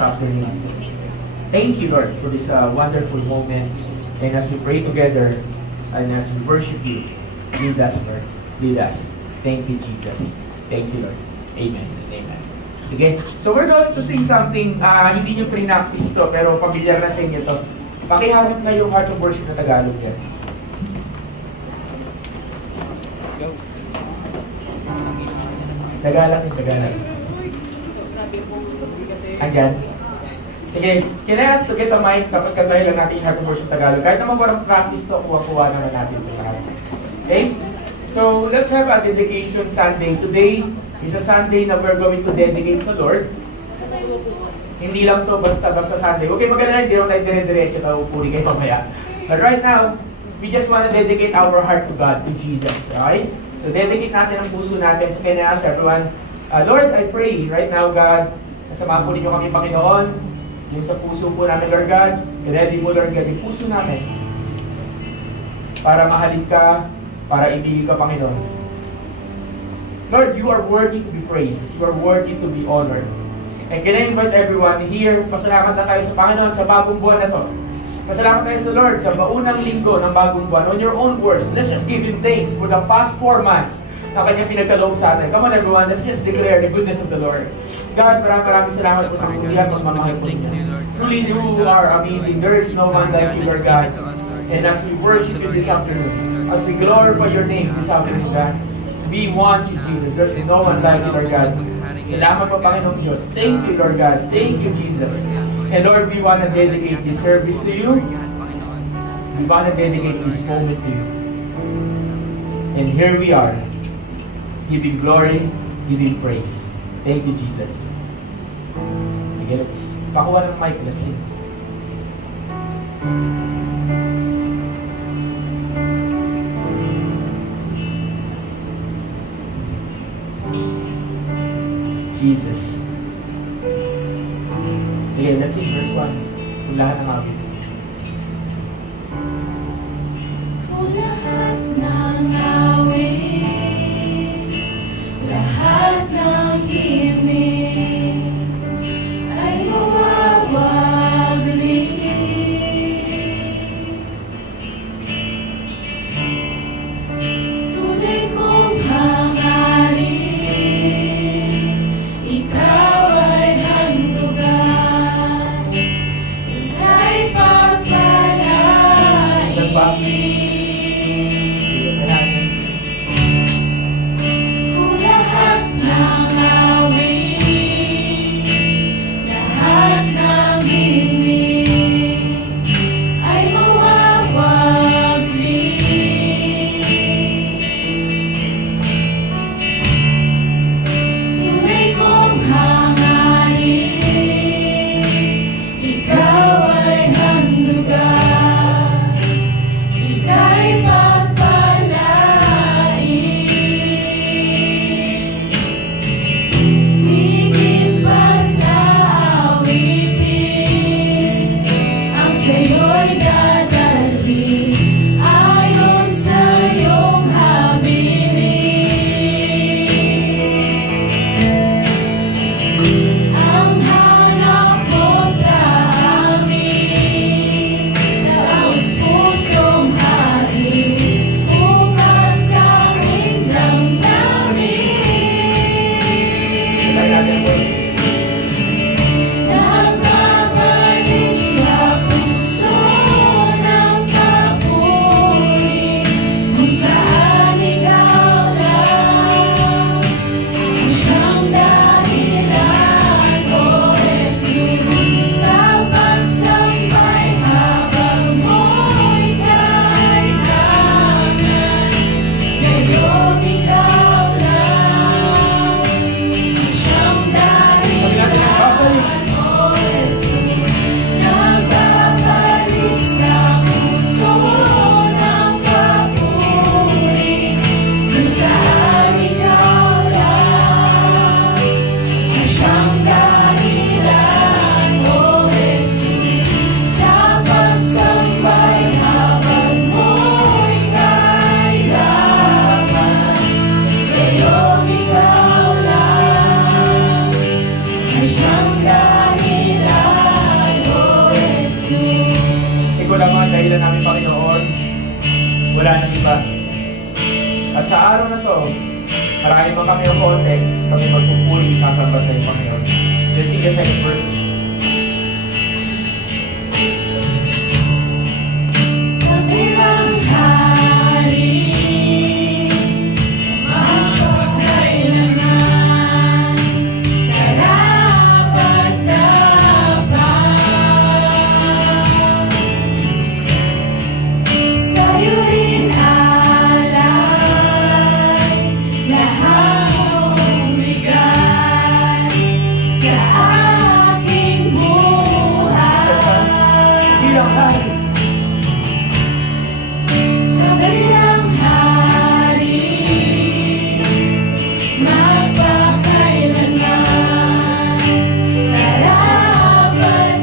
afternoon. Thank you, Lord, for this wonderful moment. And as we pray together, and as we worship you, lead us, Lord. Lead us. Thank you, Jesus. Thank you, Lord. Amen and amen. Sige. So we're going to sing something, hindi nyo pre-practice to, pero familiar na sa inyo to. Pakiharap na yung Heart of Worship na Tagalog yan. Tagalog yung Tagalog. Andyan. Sige, can I ask to get a mic, tapos kantahin lang natin yung Heart of Worship Tagalog. Kahit naman walang practice to, kuha-kuha naman natin ito lahat. Okay? So, let's have a dedication Sunday. Today is a Sunday na we're going to dedicate sa Lord. Hindi lang to basta-basta Sunday. Okay, maganda, hindi lang tayo dire-diretso na upuri kayo mamaya. But right now, we just want to dedicate our heart to God, to Jesus. Okay? So, dedicate natin ang puso natin. So, can I ask everyone, Lord, I pray right now, God, nasamahan po ninyo kami, Panginoon, yung sa puso po namin, Lord God, ready mo, Lord God, yung puso namin para mahalin ka, para ibigin ka, Panginoon. Lord, you are worthy to be praised. You are worthy to be honored. And can I invite everyone here, pasalamat na tayo sa Panginoon sa bagong buwan na to. Pasalamat tayo sa Lord sa maunang linggo ng bagong buwan. On your own words, let's just give Him thanks for the past 4 months na Kanyang pinagkaloob sa atin. Come on everyone, let's just declare the goodness of the Lord. God, maraming salamat po sa kamulihan, pagmamahal po niya. Truly, you are amazing. There is no one like you, Lord God. And as we worship you this afternoon, as we glorify your name this afternoon, God, we want you, Jesus. There's no one like you, Lord God. Salamat po, Panginoong Diyos. Thank you, Lord God. Thank you, Jesus. And Lord, we want to dedicate this service to you. We want to dedicate this moment to you. And here we are, giving glory, giving praise. Thank you, Jesus. Sige, let's pakuha ng mic. Let's sing. Jesus. Sige, let's sing verse 1. Kung lahat ng awit. Kung lahat ng awit, lahat ng himig, ay mawawagli. Tunay kong hangarin, ikaw ay handugan, ika'y pagpalain. Isang pa. Kailangan dahilan namin, Panginoon, wala nang iba. At sa araw na to, marami pa kami ng konti, kami magpupuri, sasamba sa iyo, Panginoon. Let's sing the second verse. Dakilang hari, mapagkailangan, karapat-dapat. Sa'yo rin alay, lahat mong bigay sa aking buhay. Bilang hari. Dakilang hari, magpakailanman, karapat-dapat.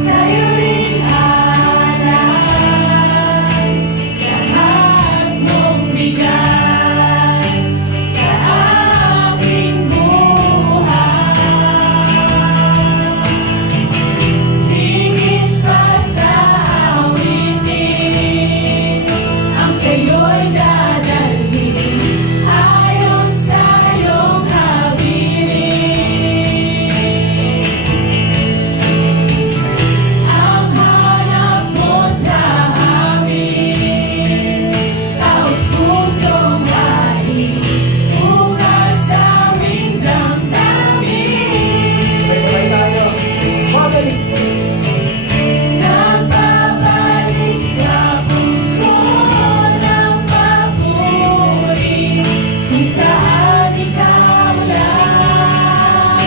Sa'yo rin alay, lahat mong bigay sa aking buhay. Higit pa sa awitin, ang sa'yo'y dadalhin, ayon sa iyong habilin. Ang hanap mo sa amin, taos-pusong hain, ugat sa aming damdamin. Sabay tayo. Babalik. Nagbabalik sa puso ng papuri, kung saan ikaw lang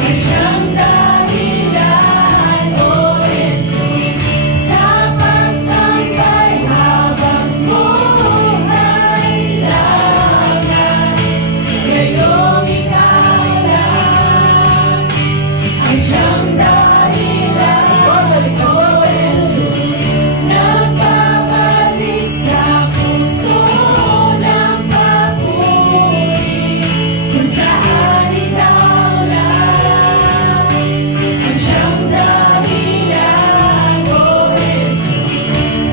ang siyang dahilan, O Jesus. Sa pagsambay habang buhay langan, ngayong ikaw lang ang siyang dahilan, O Jesus. Nagbabalik sa puso ng papuri, kung saan ikaw lang ang siyang dahilan, O Jesus.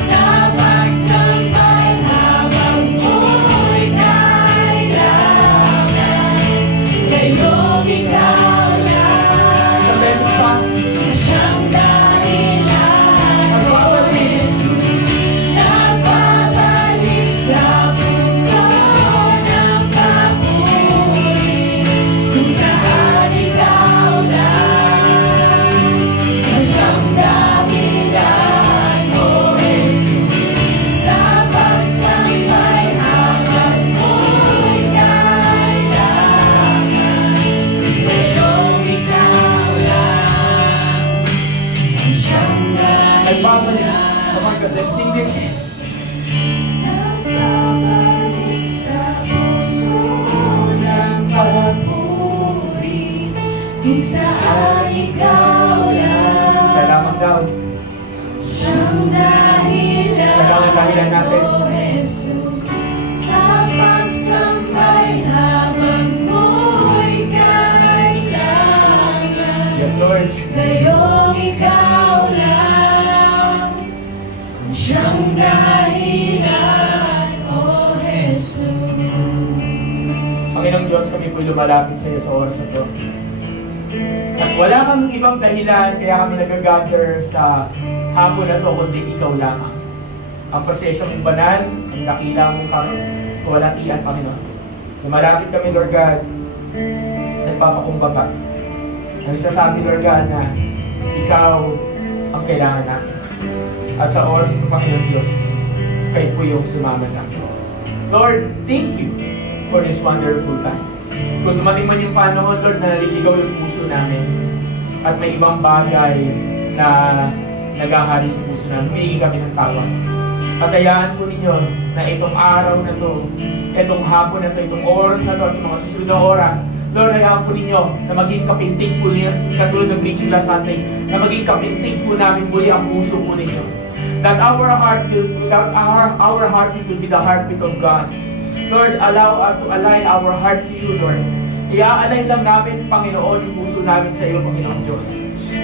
Sa pagsambay habang buhay kailangan, ngayong ikaw lang Isang beses pa. siyang dahilan, O Jesus. Nagbabalik sa puso ng papuri, kung saan ikaw lang ang siyang dahilan, O Jesus. Sa pagsambay habang buhay kailangan, ngayong ikaw lang ang siyang Nagbabalik. dahilan. Come on, God, let's sing this. Nagbabalik sa puso ng papuri, kung saan ikaw lang Salamat daw. siyang dahilan, Kailangan dahilan natin. O Jesus. Sa pagsambay habang buhay kailangan, Yes, Lord. ngayong ikaw lang ang siyang dahilan, O Jesus. Panginoong Diyos, kami po'y lumalapit sa iyo sa oras na ito. At wala kaming ibang dahilan kaya kami nag-gather sa hapon na ito, kundi ikaw lamang. Ang prosesyong mong banal, ang dakila mong kawalatian, Panginoon. Lumalapit kami, Lord God, nagpapakumbaba. Nagsasabi, Lord God, na ikaw ang kailangan namin. At sa oras ng Panginoon Diyos, kayo po yung sumama sa amin. Lord, thank you for this wonderful time. Kung dumating man yung panahon, Lord, na naliligaw yung puso namin at may ibang bagay na naghahari sa puso namin, humihingi kami ng tawad. Patayaan po ninyo na itong araw na to, itong hapon na to, itong oras na to, at sa mga susunod na oras, Lord, hayaan po ninyo na maging kapintig po ninyo, katulad ng preaching last Sunday, na maging kapintig po namin muli ang puso po ninyo. That our heart will be the heartbeat of God. Lord, allow us to align our heart to you, Lord. Iaalay lang namin, Panginoon, yung puso namin sa iyo, Panginoon Diyos.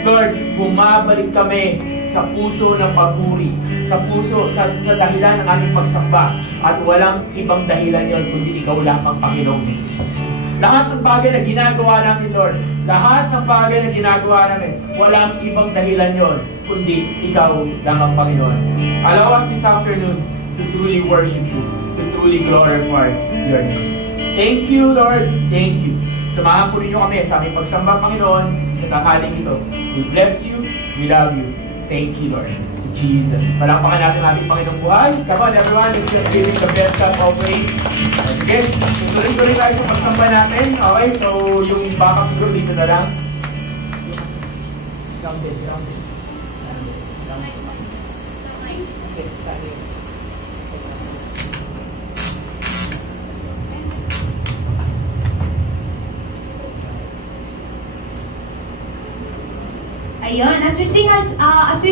Lord, bumabalik kami sa puso ng pagpuri, sa puso, sa dahilan ng aming pagsamba, at walang ibang dahilan yon kundi ikaw lamang, Panginoong Jesus. Lahat ng bagay na ginagawa namin, Lord, lahat ng bagay na ginagawa namin, walang ibang dahilan yon kundi ikaw lamang, Panginoon. Allow us this afternoon to truly worship you, to truly glorify your name. Thank you, Lord. Thank you. Samahan po ninyo kami sa aming pagsamba, Panginoon, sa tanghaling ito. We bless you. We love you. Thank you, Lord. Jesus. Palakpakan natin ang ating Panginoong buhay. Come on, everyone. Let's just give it the best time of praise. Again, tuloy-tuloy tayo sa pagsamba natin. Okay, so yung backup siguro dito na lang. Jump in. Okay, silence. Ayun, as we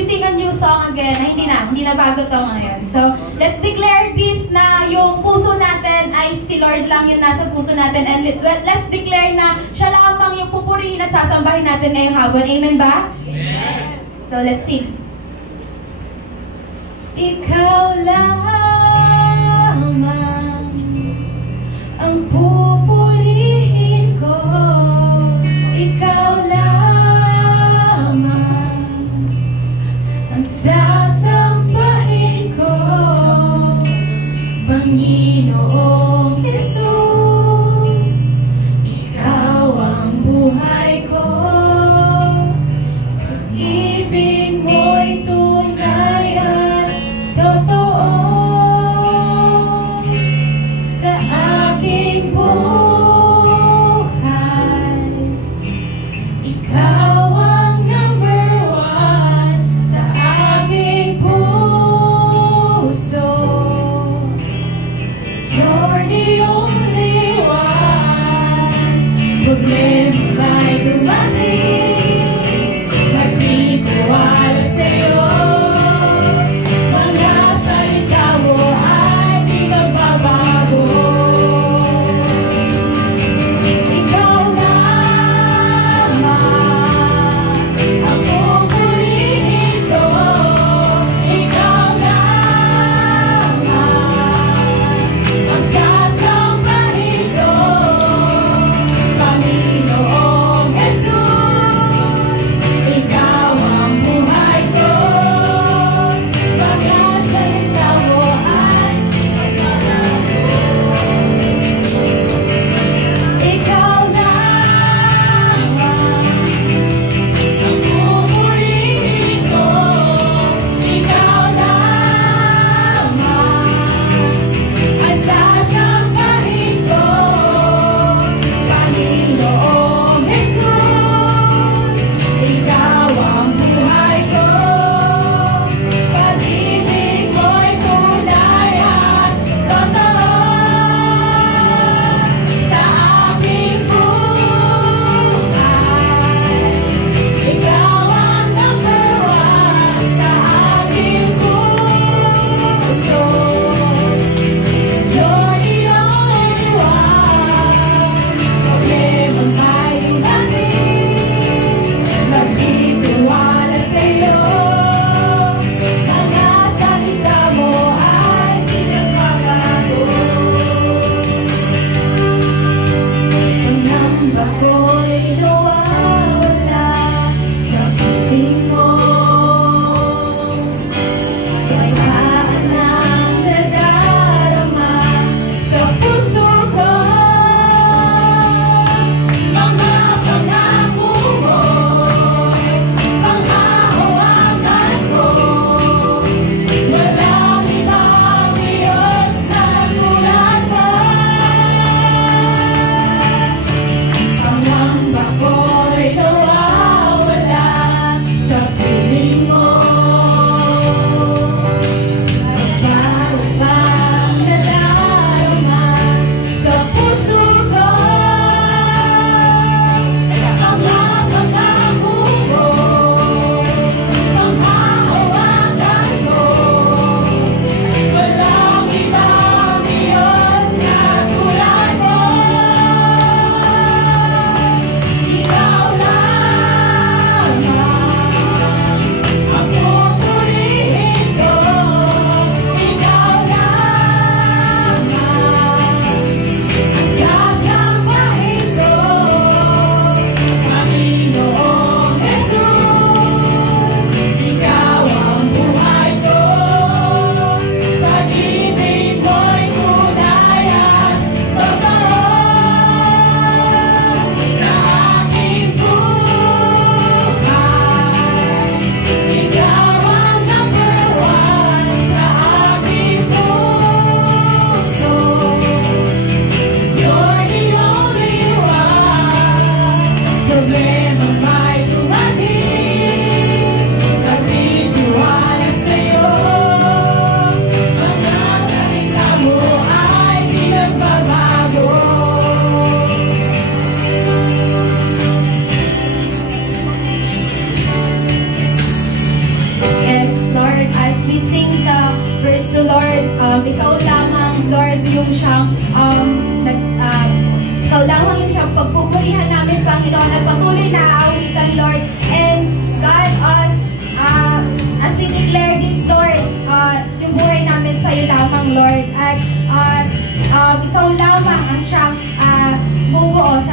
sing a new song again, hindi na bago to ngayon. So, let's declare this na yung puso natin ay si Lord lang yung nasa puso natin, and let's declare na siya lamang yung pupurihin at sasambahin natin ngayong hapon. Amen ba? Amen. So, let's sing. Ikaw lamang ang pupurihin ko, ikaw lamang ang sasambahin ko, Panginoong Jesus. Ikaw ang buhay ko, pag-ibig mo'y tunay at totoo sa aking buhay.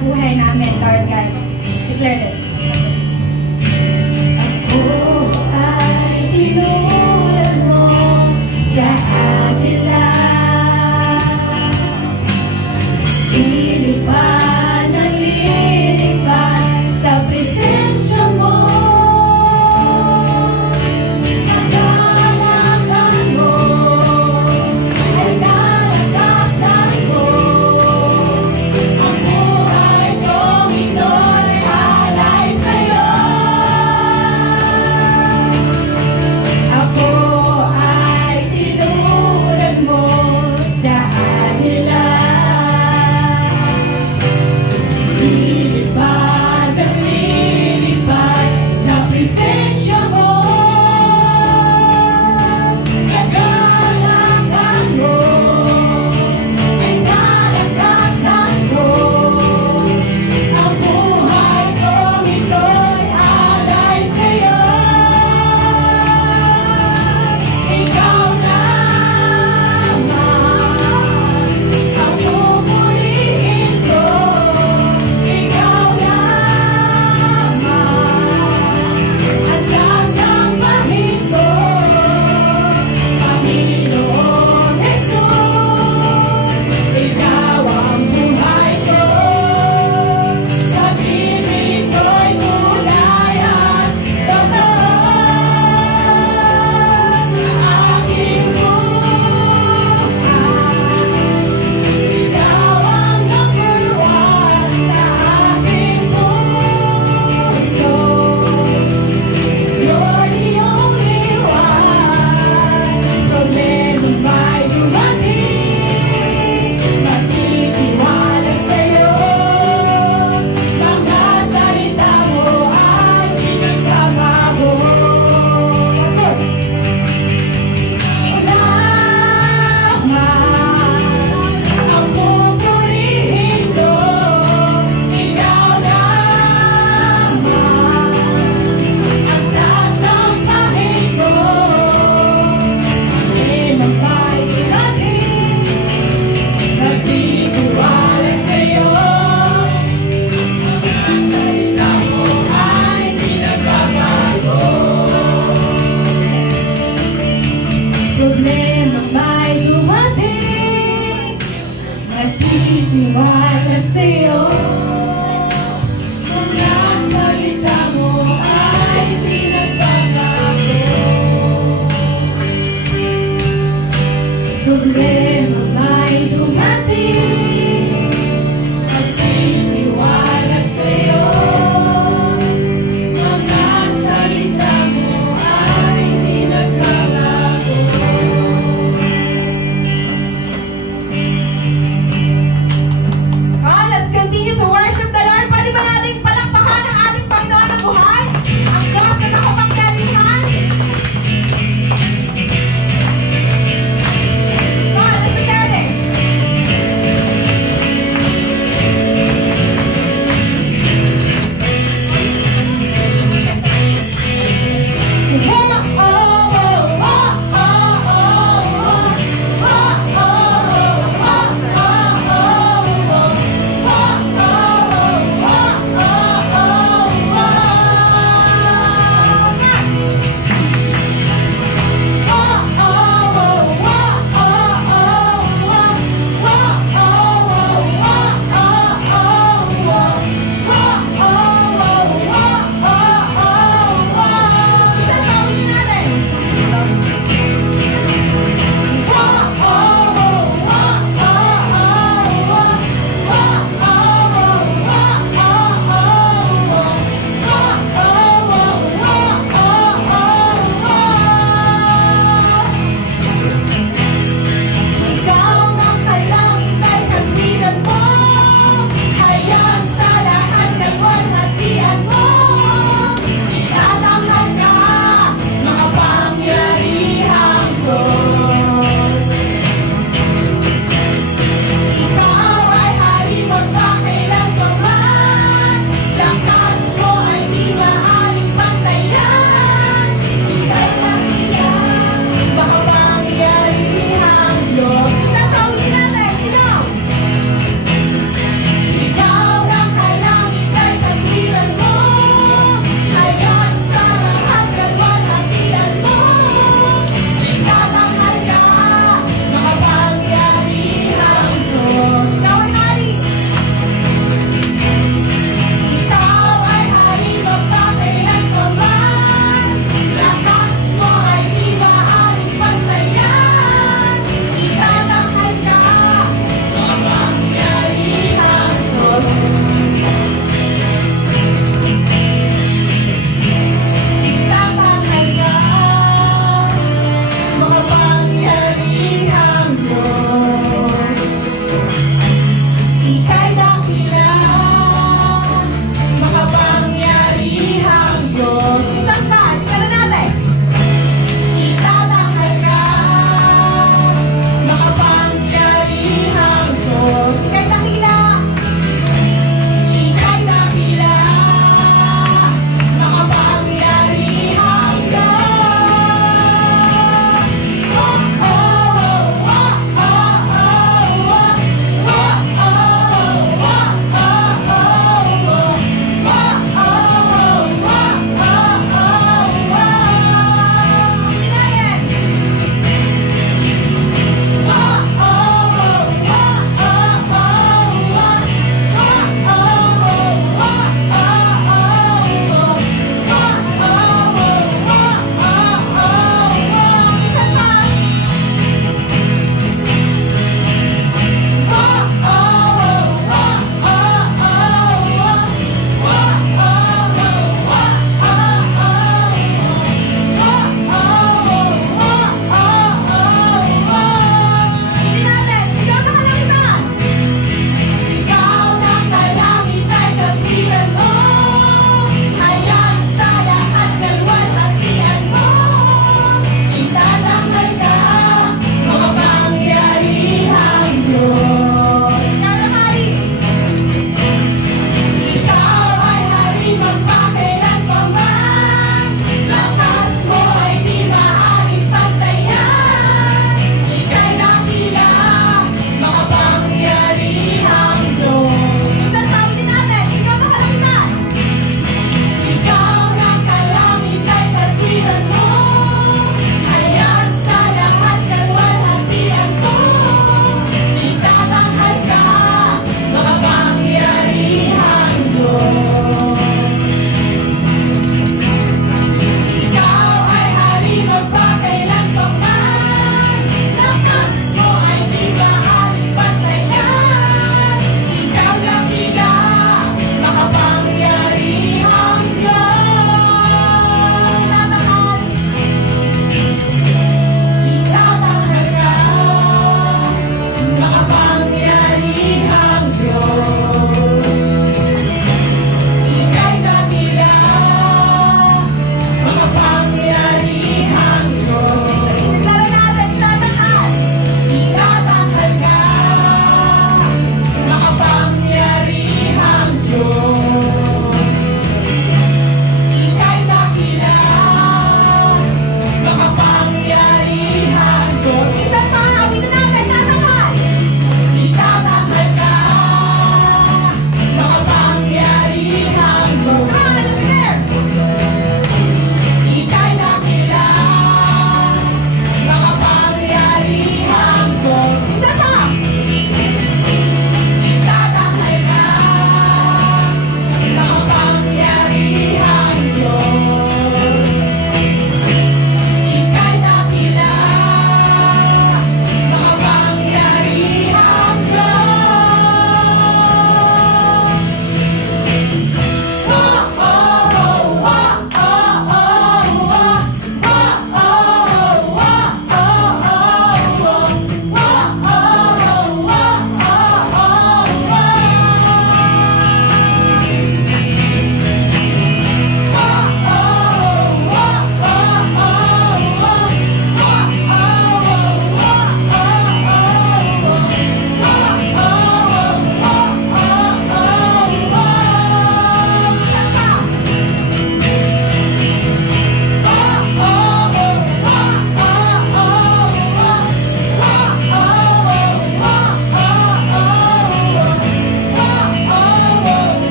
buhay namin, Lord God. Declare this. Ako ay tinulad mo sa agila. Lilipan na lilipan sa presensya mo. Pagkalakan mo ay kalakasan ko. Ang buhay kong ito'y alay sa'yo.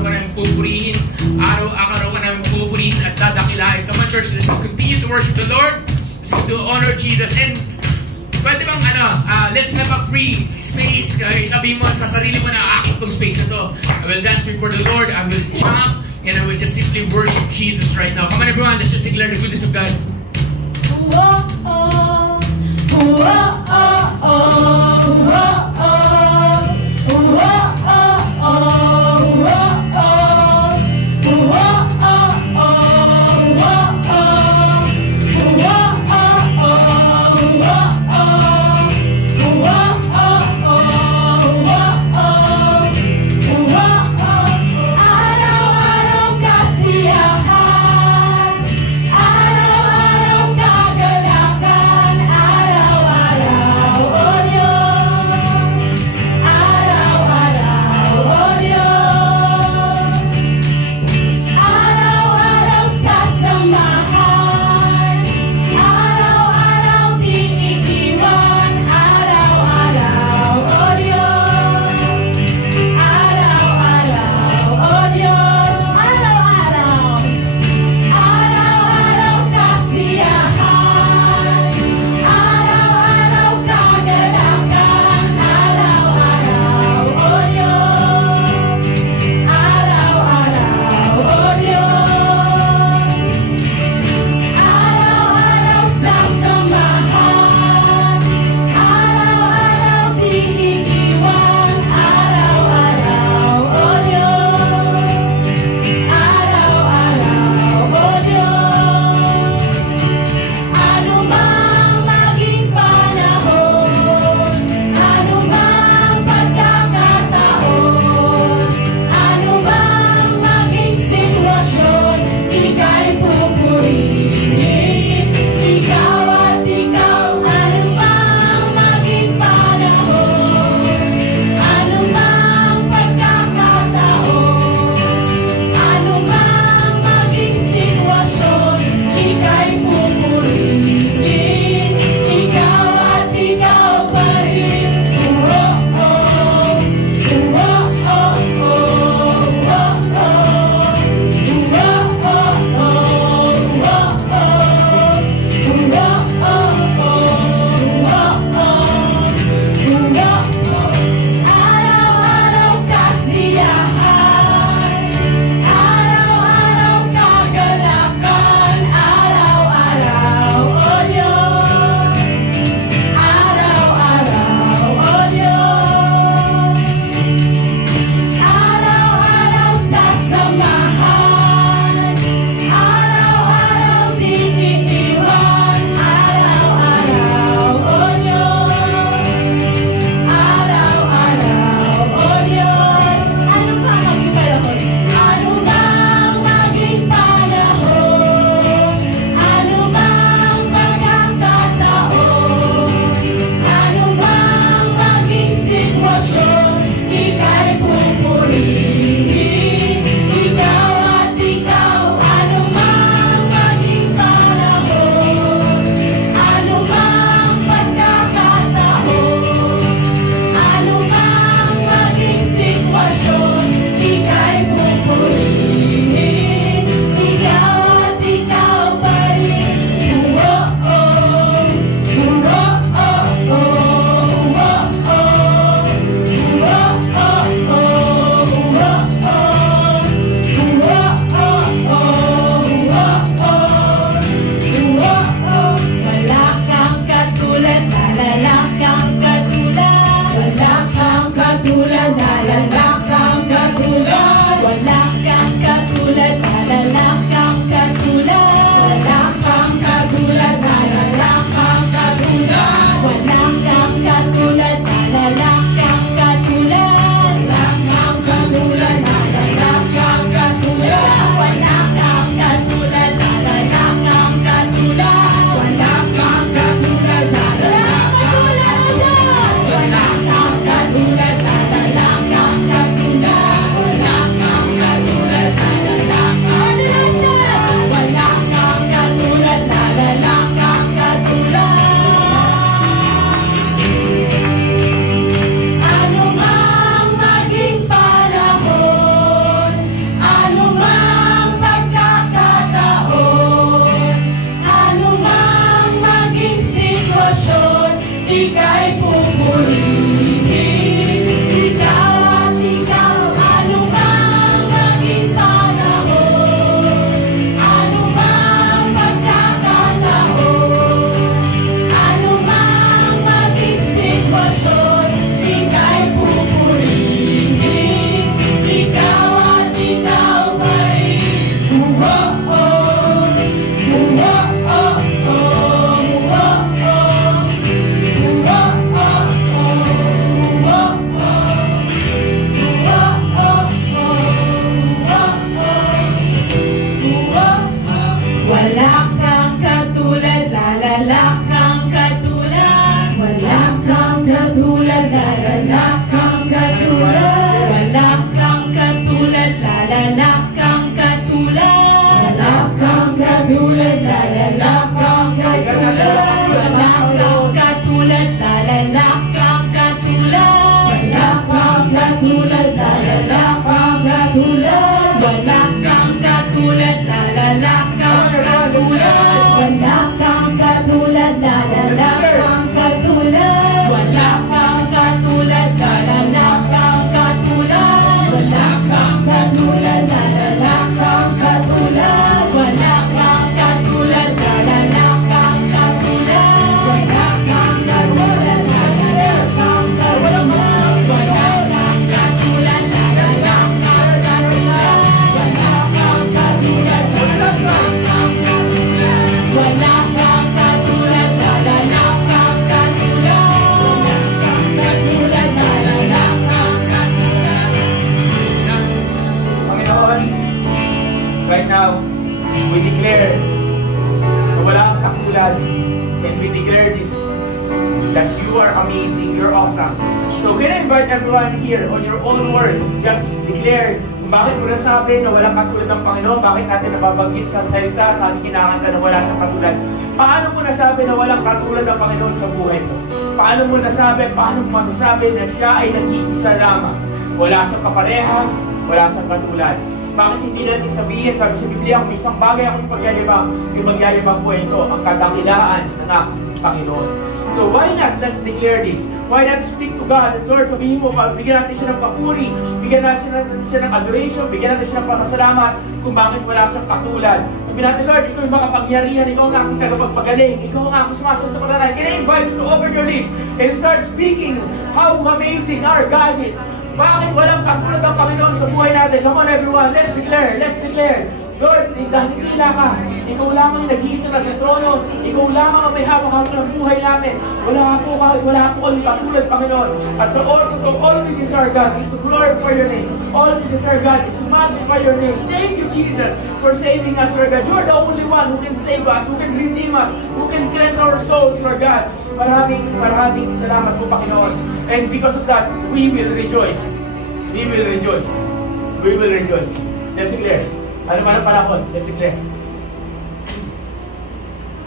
araw-araw ka namin pupurihin. Araw-araw ka namin pupurihin at dadakilahin. Come on, church, let's just continue to worship the Lord. Let's to honor Jesus. And pwede bang let's have a free space. Sabihin mo sa sarili mo na akin tong space na to. I will dance before the Lord. I will jump. And I will just simply worship Jesus right now. Come on, everyone, let's just declare the goodness of God. Araw-araw kagalakan, araw-araw o Diyos. Wala kang katulad, lalala kang katulad. Wala kang katulad, lalala kang katulad. Wala kang katulad, lalala kang katulad. Wala kang katulad, lalala kang katulad. Wala kang katulad, lalala kang katulad. Wala kang katulad, lalala kang katulad. Wala kang katulad, lalala kang katulad. Wala kang katulad, lalala kang katulad. Wala kang katulad, lalala kang katulad. Wala kang katulad, lalala kang katulad. Panginoon, right now, we declare na wala kang katulad, and we declare this, that you are amazing, you're awesome. So can I invite everyone here on your own words, just declare kung bakit mo nasabi na walang katulad ng Panginoon, bakit natin nababanggit sa salita, sa ating kinakanta na wala siyang katulad. Paano mo nasabi na walang katulad ng Panginoon sa buhay mo? Paano mo nasabi, paano mo masasabi na siya ay nag-iisa lamang? Wala siyang kaparehas, wala siyang katulad. Bakit hindi natin sabihin, sabi sa Biblia, kung isang bagay ako yung pagyayabang ko ito, ang kadakilaan ng aking Panginoon. So why not, let's declare this. Why not speak to God? And Lord, sabihin mo, bigyan natin siya ng papuri, bigyan natin siya ng adoration, bigyan natin siya ng pasasalamat kung bakit wala siyang katulad. Sabihin natin, Lord, ikaw yung makapangyarihan, ikaw ang aking tagapagpagaling, ikaw ang aking sumasunod sa panalangin. Can I invite you to open your lips and start speaking how amazing our God is? Bakit walang katulad ng Panginoon sa buhay natin? Come on everyone, let's declare, let's declare. Lord, dahil tila ka, ikaw lamang yung nag-iisa na sa trono, ikaw lamang ang may hawak-hawak ng buhay namin. Wala po kami katulad, Panginoon. At so all we desire, God, is to glorify your name. All we desire, God, is to magnify your name. Thank you, Jesus, for saving us, Lord God. You are the only one who can save us, who can redeem us, who can cleanse our souls, Lord God. Maraming salamat po, Panginoon. And because of that, we will rejoice. We will rejoice. We will rejoice. Let's declare. Ano man ang panahon? Let's declare.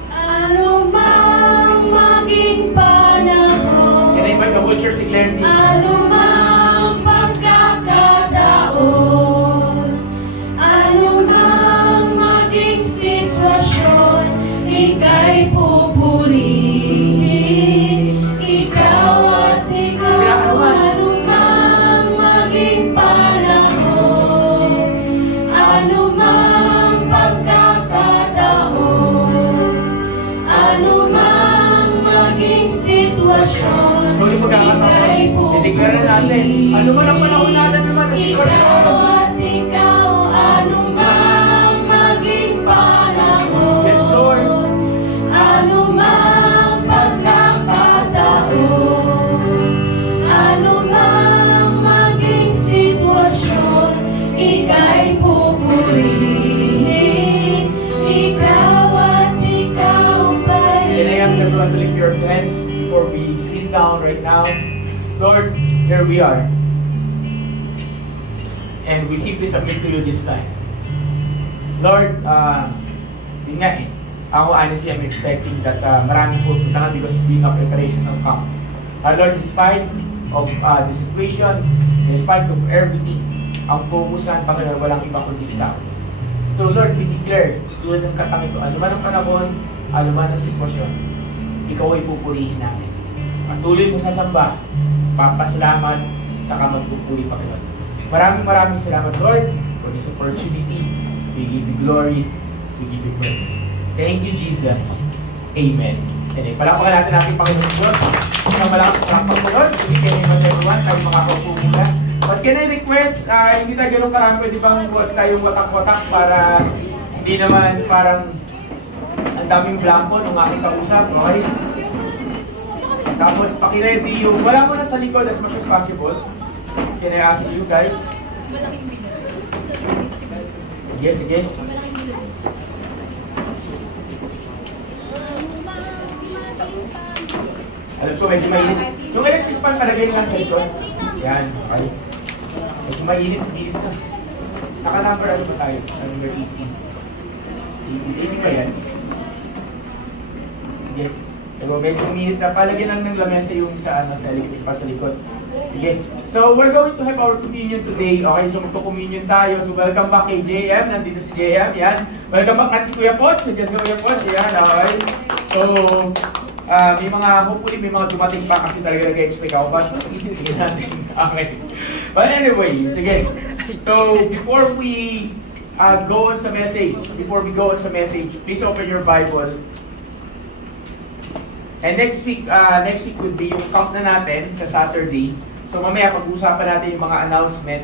Ano mang maging panahon, Can I invite the whole church to declare this? ano mang pagkakataon, ano mang maging sitwasyon, ika'y pupurihin. Ikaw at ikaw, ano mang maging panahon, ano mang pagkakataon, ano mang maging sitwasyon, Tuloy pagkakataon. I-declare na natin. Ano man ang panahon natin naman na ikaw sitwasyon. at ikaw, ano mang maging panahon, Yes, Lord. ano mang pagkakataon, ano mang maging sitwasyon, ika'y pupurihin. Ikaw at ikaw pa Can I ask rin. everyone to lift your hands before we sit down right now? Lord, here we are. And we simply submit to you this time. Lord, yun nga eh. Ako honestly, I'm expecting that maraming pupunta because being a preparation of camp. Lord, despite of the situation, despite of everything, ang focus lang, Panginoon, walang ibang kundi ikaw. So Lord, we declare, tulad ng katang ito, ano man ang panahon, ano man ang sitwasyon, ikaw ay pupurihin namin. Patuloy mong sasamba, papasalamat sa kamagpupuri, Panginoon. Maraming salamat, Lord, for this opportunity. We give you glory, we give you praise. Thank you, Jesus. Amen. And palakpakan natin ating Panginoon Diyos. Sa malakas ng pagpunod, hindi kayo naman everyone, tayo makakaupo muna. But can I request, hindi tayo ganun karami, pwede bang huwag tayong watak-watak para hindi naman parang ang daming blanco nung aking kausap, okay? Tapos pakiready yung, wala mo na sa likod as much as possible. Can I ask you guys? Yes, again. Alam ko medyo mainit. Yung electric fan palagay lang sa likod. Yan, okay. Medyo mainit na. Naka-number ano ba tayo? Number 18. 80 ba yan? Sige. So medyo mainit na. Palagyan lang ng lamesa yung sa likod, pa sa likod. Sige. So, we're going to have our communion today. Okay, so magko-communion tayo. So, welcome back kay JM. Nandito si JM. Yan. Welcome back natin si Kuya Pot. Nandiyan si Kuya Pot. Yan. Okay. So, hopefully may mga dumating pa kasi talaga nag-expect ako. But, sige natin. Okay. But anyway, sige. So, before we go on sa message, please open your Bible. And next week will be yung camp na natin sa Saturday. So mamaya pag-usapan natin yung mga announcement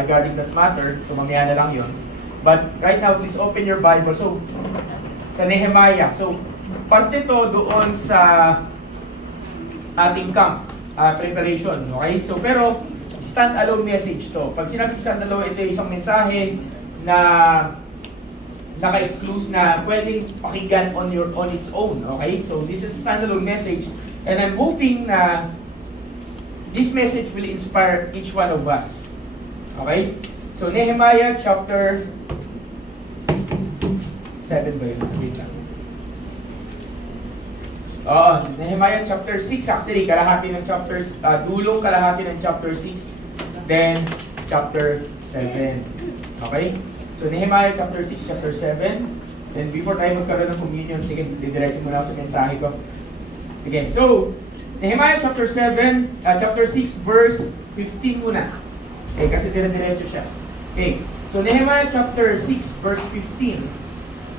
regarding that matter. So mamaya na lang yun. But right now, please open your Bible. So, sa Nehemiah. So, parte to doon sa ating camp preparation. Okay? So, pero stand-alone message to. Pag sinabi stand-alone, ito yung isang mensahe na naka-exclude na pwedeng pakinggan on its own. Okay? So, this is a stand-alone message. And I'm hoping na this message will inspire each one of us. Okay? So, Nehemiah chapter 7 ba yun? Wait lang. Nehemiah chapter 6 actually, kalahati ng chapters, dulong kalahati ng chapter 6, then chapter 7. Okay? So, Nehemiah chapter 6, chapter 7. Then, before tayo magkaroon ng communion, sige, didiretso muna ako sa mensahe ko. Sige, so, Nehemiah chapter 7, chapter 6, verse 15 muna. Okay, kasi dire-diretso siya. Okay, so Nehemiah chapter 6, verse 15.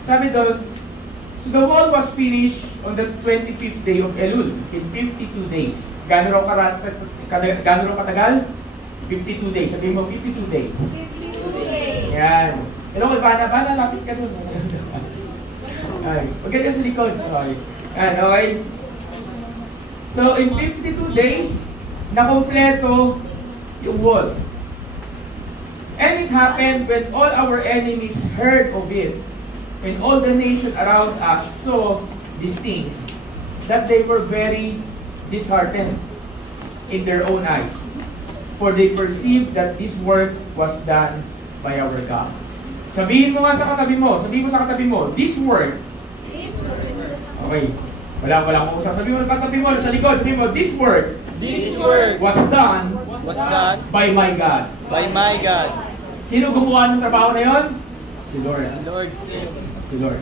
Sabi doon, so the wall was finished on the 25th day of Elul, in 52 days. Gano'n raw katagal? 52 days. Sabihin mo, 52 days. 52 days. Yan. Hello, Bana, lapit ka doon. Ay, huwag ka sa likod. Okay. Yan, okay. So, in 52 days, nakompleto yung wall. And it happened when all our enemies heard of it, when all the nation around us saw these things, that they were very disheartened in their own eyes. For they perceived that this work was done by our God. Sabihin mo sa katabi mo, this work. Okay. Wala akong usap. Sabi mo, katabi mo, sa likod, sabi mo, this work was done by my God. By my God. Sino gumawa ng trabaho na yon? Si Lord. Si Lord.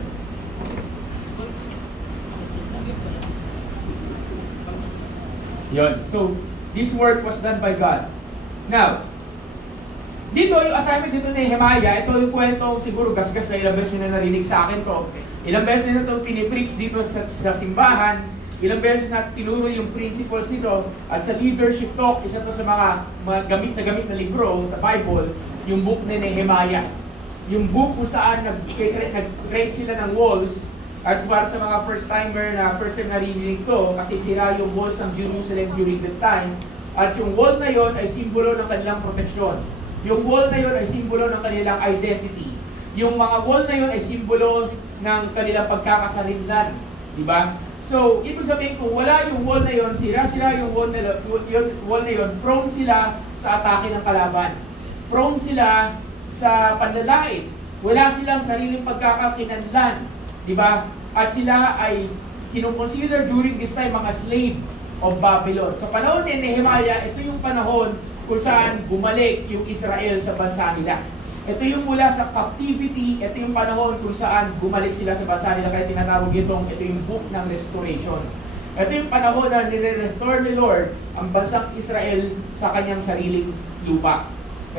Yon. So, this work was done by God. Now, dito yung assignment dito ni Nehemiah, ito yung kwentong siguro gasgas na ilang beses na narinig sa akin to. Ilang beses na ito pinipreach dito sa simbahan, ilang beses na tinuro yung principles nito, at sa leadership talk, isa to sa mga gamit na libro sa Bible, yung book ni Nehemiah. Yung book kung saan nag-create sila ng walls, at para sa mga first time narinig to, kasi sira yung walls ng Jerusalem during that time, at yung wall na yon ay simbolo ng kanilang proteksyon. Yung wall na yon ay simbolo ng kanilang identity. Yung mga wall na yon ay simbolo ng kanilang pagkakasarinlan. Diba? So, ibig sabihin kung wala yung wall na yon, sira-sira yung wall na yon, prone sila sa atake ng kalaban. Prone sila sa panlalait. Wala silang sariling pagkakakinanlan. Diba? At sila ay kinukonsider during this time mga slave of Babylon. Sa panahon ni Nehemiah, ito yung panahon kung saan bumalik yung Israel sa bansa nila. Ito yung mula sa captivity, ito yung panahon kung saan bumalik sila sa bansa nila, kaya tinatawag ito yung book ng restoration. Ito yung panahon na nire-restore ni Lord ang bansang Israel sa kanyang sariling lupa.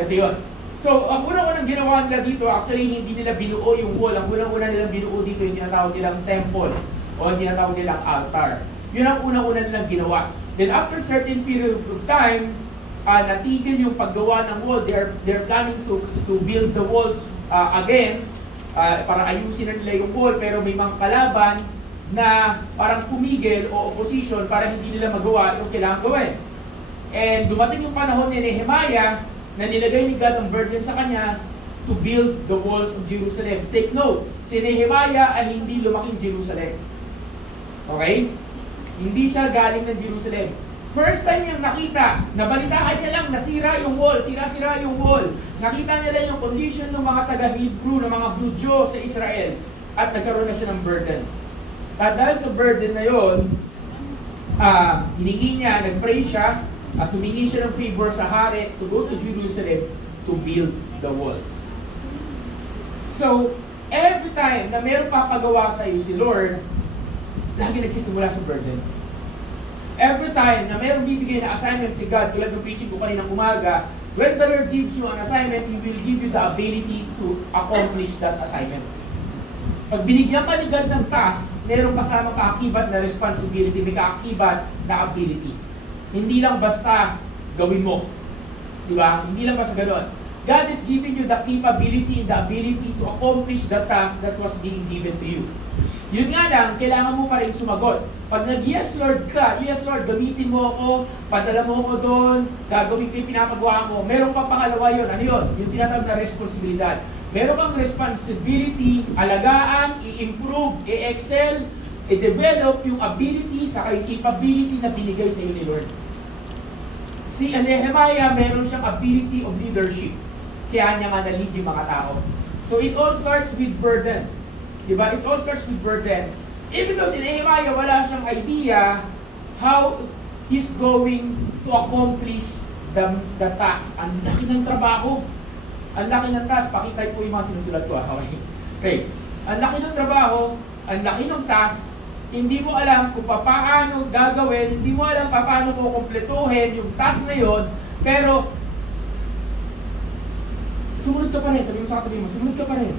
Ito yun. So, ang unang-unang ginawa nila dito, actually hindi nila binuo yung wall. Ang unang-unang nilang binuo dito yung tinatawag nilang temple o tinatawag nilang altar. Yun ang unang-unang nilang ginawa. Then after certain period of time, natigil yung paggawa ng wall. They're planning to build the walls again para ayusin na nila yung wall, pero may mga kalaban na parang pumigil o opposition para hindi nila magawa yung kailangan gawin. And dumating yung panahon ni Nehemiah na nilagay ni God ang burden sa kanya to build the walls of Jerusalem. Take note, si Nehemiah ay hindi lumaking Jerusalem. Okay? Hindi siya galing ng Jerusalem. First time niyang nakita, nabalitaan niya lang, nasira yung wall, sira-sira yung wall. Nakita niya lang yung condition ng mga taga-Hebrew, ng mga Hudyo sa Israel. At nagkaroon na siya ng burden. At dahil sa burden na yun, hiningi niya, nag-pray siya, At humingi siya ng favor sa hari to go to Jerusalem to build the walls. So, every time na mayroong papagawa sa iyo si Lord, lagi nagsisimula sa burden. Every time na mayroong bibigay na assignment si God, tulad ng preaching ko kaninang umaga, when the Lord gives you an assignment, He will give you the ability to accomplish that assignment. Pag binigyan ka ni God ng task, mayroong kasamang kaakibat na responsibility, may kaakibat na ability. Hindi lang basta gawin mo. Di ba? Hindi lang basta gano'n. God is giving you the capability and the ability to accomplish the task that was being given to you. Yun nga lang, kailangan mo pa rin sumagot. Pag nag-yes Lord ka, yes Lord, gamitin mo ako, padala mo ako doon, gagawin ko yung pinapagawa mo, meron pa pangalawa yun. Ano yun? Yung tinatawag na responsibilidad. Meron kang responsibility, alagaan, i-improve, i-excel, i-develop yung ability sa capability na binigay sa iyo ni Lord. Si Nehemiah, meron siyang ability of leadership. Kaya niya nga na-lead yung mga tao. So it all starts with burden. Diba? It all starts with burden. Even though si Nehemiah wala siyang idea how he's going to accomplish the task. Ang laki ng trabaho. Ang laki ng task. Pakita po yung mga sinusulat ko. Okay. Ang laki ng trabaho, ang laki ng task, hindi mo alam kung paano gagawin, hindi mo alam paano mo kumpletuhin yung task na yon, pero sumunod ka pa rin. Sabi mo sa katabi mo, sumunod ka pa rin.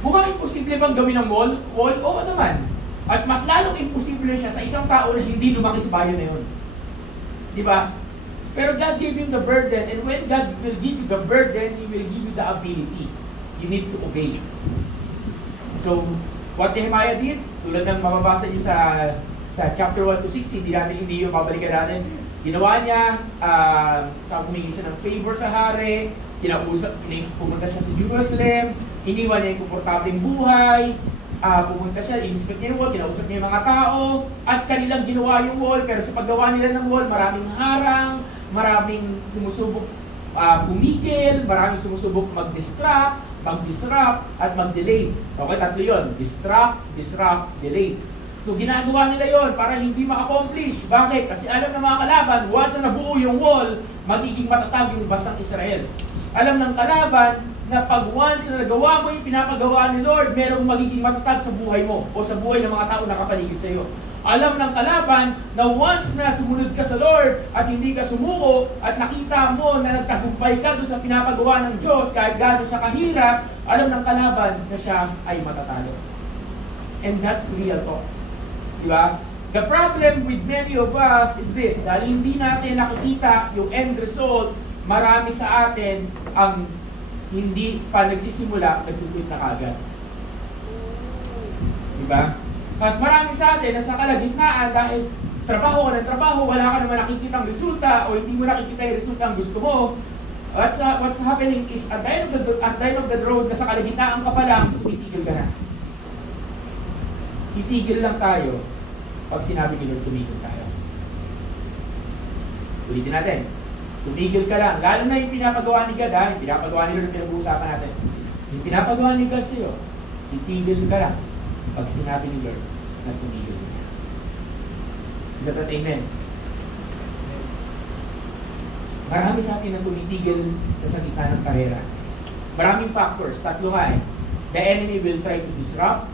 Mukhang imposible bang gawin ng wall? Oo naman. At mas lalong imposible siya sa isang tao na hindi lumaki sa bayan na yun. Di ba? Pero God gave him the burden, and when God will give you the burden, He will give you the ability. You need to obey. So, what Nehemiah did, tulad ng mababasa niyo sa chapter 1 to 6, hindi yung babalikan natin. Ginawa niya, humingi siya ng favor sa hari, pumunta siya sa Jerusalem, iniwan niya yung komportabling buhay, pumunta siya, in-inspect niya yung wall, kinausap niya yung mga tao, at kanilang ginawa yung wall, pero sa paggawa nila ng wall, maraming harang, maraming sumusubok pumigil, maraming sumusubok mag-disrupt, at mag-delay. Okay, tatlo yun. Disrupt, delay. So, ginagawa nila yon para hindi ma-accomplish. Bakit? Kasi alam ng mga kalaban, once na nabuo yung wall, magiging matatag yung bastang Israel. Alam ng kalaban na pag once na nagawa mo yung pinapagawa ni Lord, merong magiging matatag sa buhay mo o sa buhay ng mga tao na nakapaligid sa iyo. Alam ng kalaban na once na sumunod ka sa Lord at hindi ka sumuko at nakita mo na nagtagumpay ka doon sa pinapagawa ng Diyos kahit gaano siya kahirap, alam ng kalaban na siya ay matatalo. And that's real talk. Diba? The problem with many of us is this, dahil hindi natin nakikita yung end result, marami sa atin ang hindi pa nagsisimula, nagtutuit na kagad. Diba? Mas marami sa atin nasa kalagitnaan dahil trabaho ka ng trabaho, wala ka naman nakikita ang resulta o hindi mo nakikita yung resulta ang gusto mo. What's happening is at the end of the road, nasa kalagitnaan ka pa lang, tumitigil ka na. Titigil lang tayo pag sinabi ni Lord, tumigil tayo. Ulitin natin. Tumigil ka lang. Lalo na yung pinapagawa ni God, yung pinapagawa ni Lord, pinag-uusapan natin. Yung pinapagawa ni God sa'yo, titigil ka lang pag sinabi ni Lord na tumigil ka. Is that amen? Marami sa atin na tumitigil sa gitna ng karera. Maraming factors. Tatlo nga eh. The enemy will try to disrupt,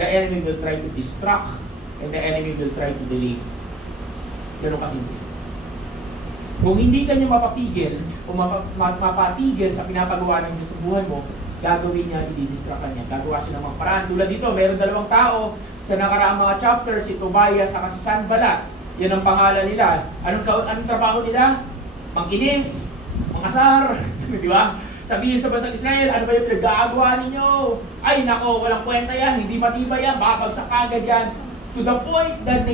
the enemy will try to distract, and the enemy will try to delay. Ganun kasimple. Kung hindi ka niya mapapigil o mapatigil sa pinapagawa ng Diyos sa buhay mo, gagawin niya, i-distractan niya. Gagawa siya ng mga paraan. Tulad dito, meron dalawang tao sa nakaraang mga chapters, si Tobias at si Sanballat. Yan ang pangalan nila. Anong trabaho nila? Manginis, mangasar, di ba? Sabihin sa bansang Israel, ano ba yung pinag-aagawa ninyo? Ay, nako, walang kwenta yan, hindi matibay yan, baka bagsak agad yan. To the point that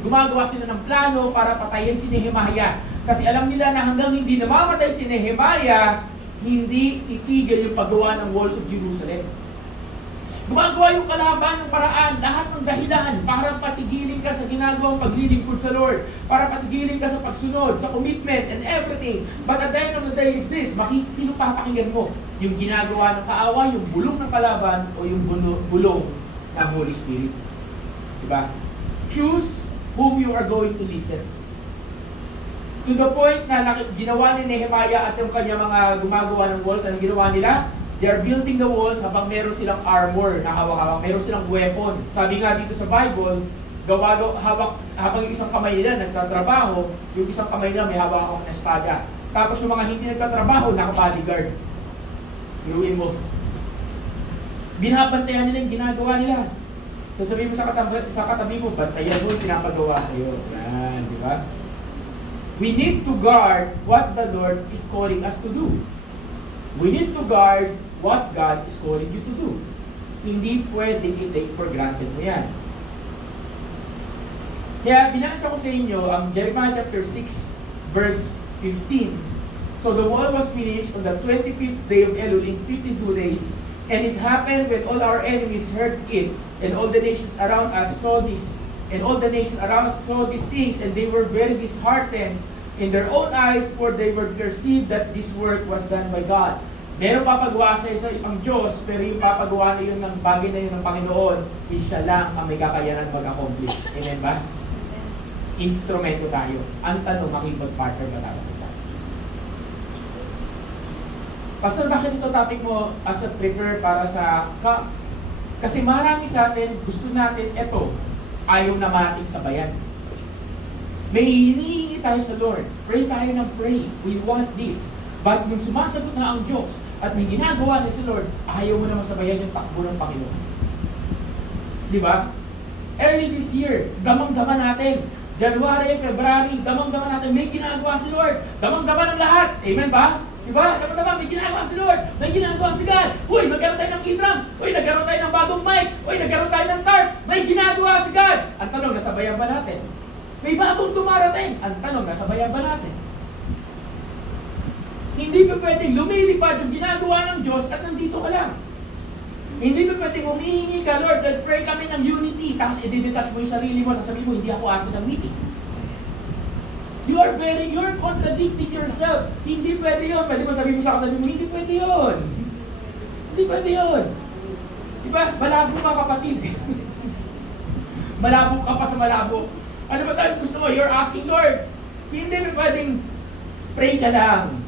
gumagawa sila ng plano para patayin si Nehemiah. Kasi alam nila na hanggang hindi namamatay si Nehemiah, hindi titigil yung paggawa ng walls of Jerusalem. Gumagawa yung kalaban, yung paraan, lahat ng dahilan para patigilin ka sa ginagawang paglilingkod sa Lord, para patigilin ka sa pagsunod, sa commitment and everything. But at the end of the day is this, sino papakinggan mo? Yung ginagawa ng kaaway, yung bulong ng kalaban, o yung bulong ng Holy Spirit? Diba? Choose whom you are going to listen. To the point na ginawa ni Nehemiah at yung kanya mga gumagawa ng walls, anong ginawa nila? They are building the walls habang meron silang armor na hawak-hawak, meron silang weapon. Sabi nga dito sa Bible, habang yung isang kamay nila nagtatrabaho, yung isang kamay nila may hawak-hawak na espada. Tapos yung mga hindi nagtatrabaho, naka-bodyguard. Iruin mo. Binabantayan nila yung ginagawa nila. So sabihin mo sa katabi mo, bantayan mo yung pinapagawa sa'yo. Yan, di ba? We need to guard what the Lord is calling us to do. We need to guard what God is calling you to do. Hindi pwedeng i-take for granted mo yan. Kaya binasa ko sa inyo ang Jeremiah chapter 6 verse 15. So the wall was finished on the 25th day of Elul in 52 days. And it happened when all our enemies heard it, and all the nations around us saw this, and all the nations around us saw these things, and they were very disheartened in their own eyes, for they were perceived that this work was done by God. Meron papagawa sa isa ang Diyos, pero yung papagawa na yun ng bagay na yun ng Panginoon, is siya lang ang may kakayanan mag-accomplish. Amen ba? Instrumento tayo. Ang tanong, makipag-partner ba tayo? Pastor, bakit ito topic mo as a prepare para sa kasi marami sa atin, gusto natin ito, ayaw na mating sabayan. May hinihingi tayo sa Lord. Pray tayo ng pray. We want this. But nung sumasagot na ang Diyos at may ginagawa niya si Lord, ayaw mo na masabayan yung takbo ng Panginoon. Di ba? Early this year, damang-dama natin. January, February, damang-dama natin. May ginagawa si Lord. Damang-dama ng lahat. Amen ba? Diba? Damang-dama, may ginagawa si Lord. May ginagawa si God. Uy, nagkaroon tayo ng e-drums. Uy, nagkaroon tayo ng bagong mic. Uy, nagkaroon tayo ng tarp. May ginagawa si God. Ang tanong, nasabayan ba natin? May bagong dumarating. Ang tanong, nasabayan ba natin? Hindi pa pwedeng lumilipad yung ginagawa ng Diyos at nandito ka lang. Hindi pa pwedeng humihingi ka, Lord, that pray kami ng unity. Tapos i-detach mo yung sarili mo at sabihin mo, hindi ako ato ng meeting. You're contradicting yourself. Hindi pwede yun. Pwede mo sabihin mo sa katabi mo, hindi pwede yun. Hindi pwede yun. Diba? Malabo mga kapatid. Malabo ka pa sa malabo. Ano ba tayo gusto mo? You're asking, Lord. Hindi pa pwedeng pray ka lang.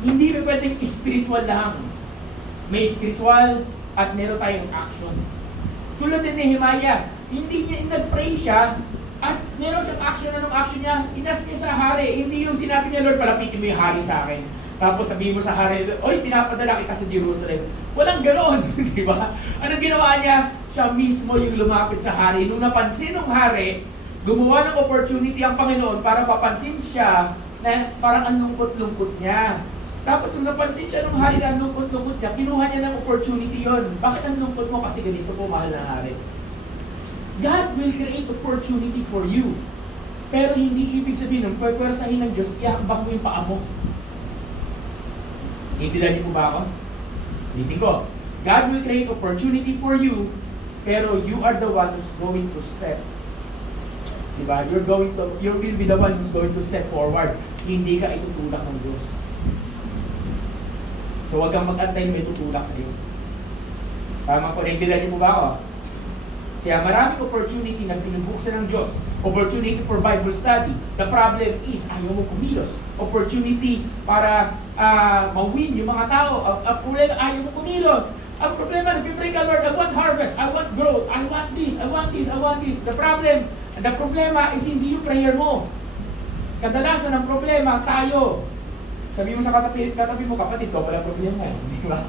Hindi pa pwedeng spiritual lang. May spiritual at meron tayong action. Tulad ni Nehemiah, hindi niya nag-pray siya at meron siyang action. Anong action niya? Inas niya sa hari. Hindi yung sinabi niya, Lord, palapitin mo yung hari sa akin. Tapos sabihin mo sa hari, oy, pinapadala kita sa Jerusalem. Walang ganon, di ba? Anong ginawa niya? Siya mismo yung lumapit sa hari. Nung napansin ng hari, gumawa ng opportunity ang Panginoon para papansin siya na parang ang lungkot-lungkot niya. Tapos nung napansin siya ng hari na ang lungkot-lungkot niya, kinuha niya ng opportunity yon. Bakit ang lungkot mo? Kasi ganito po, mahal na hari. God will create opportunity for you. Pero hindi ibig sabihin ng pwersahin ng Diyos, iakbang mo yung paa mo. Intindihan niyo po ba ako? Ulitin ko. God will create opportunity for you, pero you are the one who's going to step. Diba? You will be the one who's going to step forward. Hindi ka itutulak ng Diyos. So huwag kang mag-antay may tutulak sa iyo. Tama po, naintindihan niyo po ba ako? Kaya maraming opportunity na pinubuksan ng Diyos. Opportunity for Bible study. The problem is, ayaw mo kumilos. Opportunity para mawin yung mga tao. Ang problema, ayaw mo kumilos. Ang problema, nag-pray ka, Lord, I want harvest, I want growth, I want this, I want this, I want this. The problema is hindi yung prayer mo. Kadalasan ang problema, tayo. Sabi mo sa katabi mo, kapatid ko, wala problema eh. Di ba?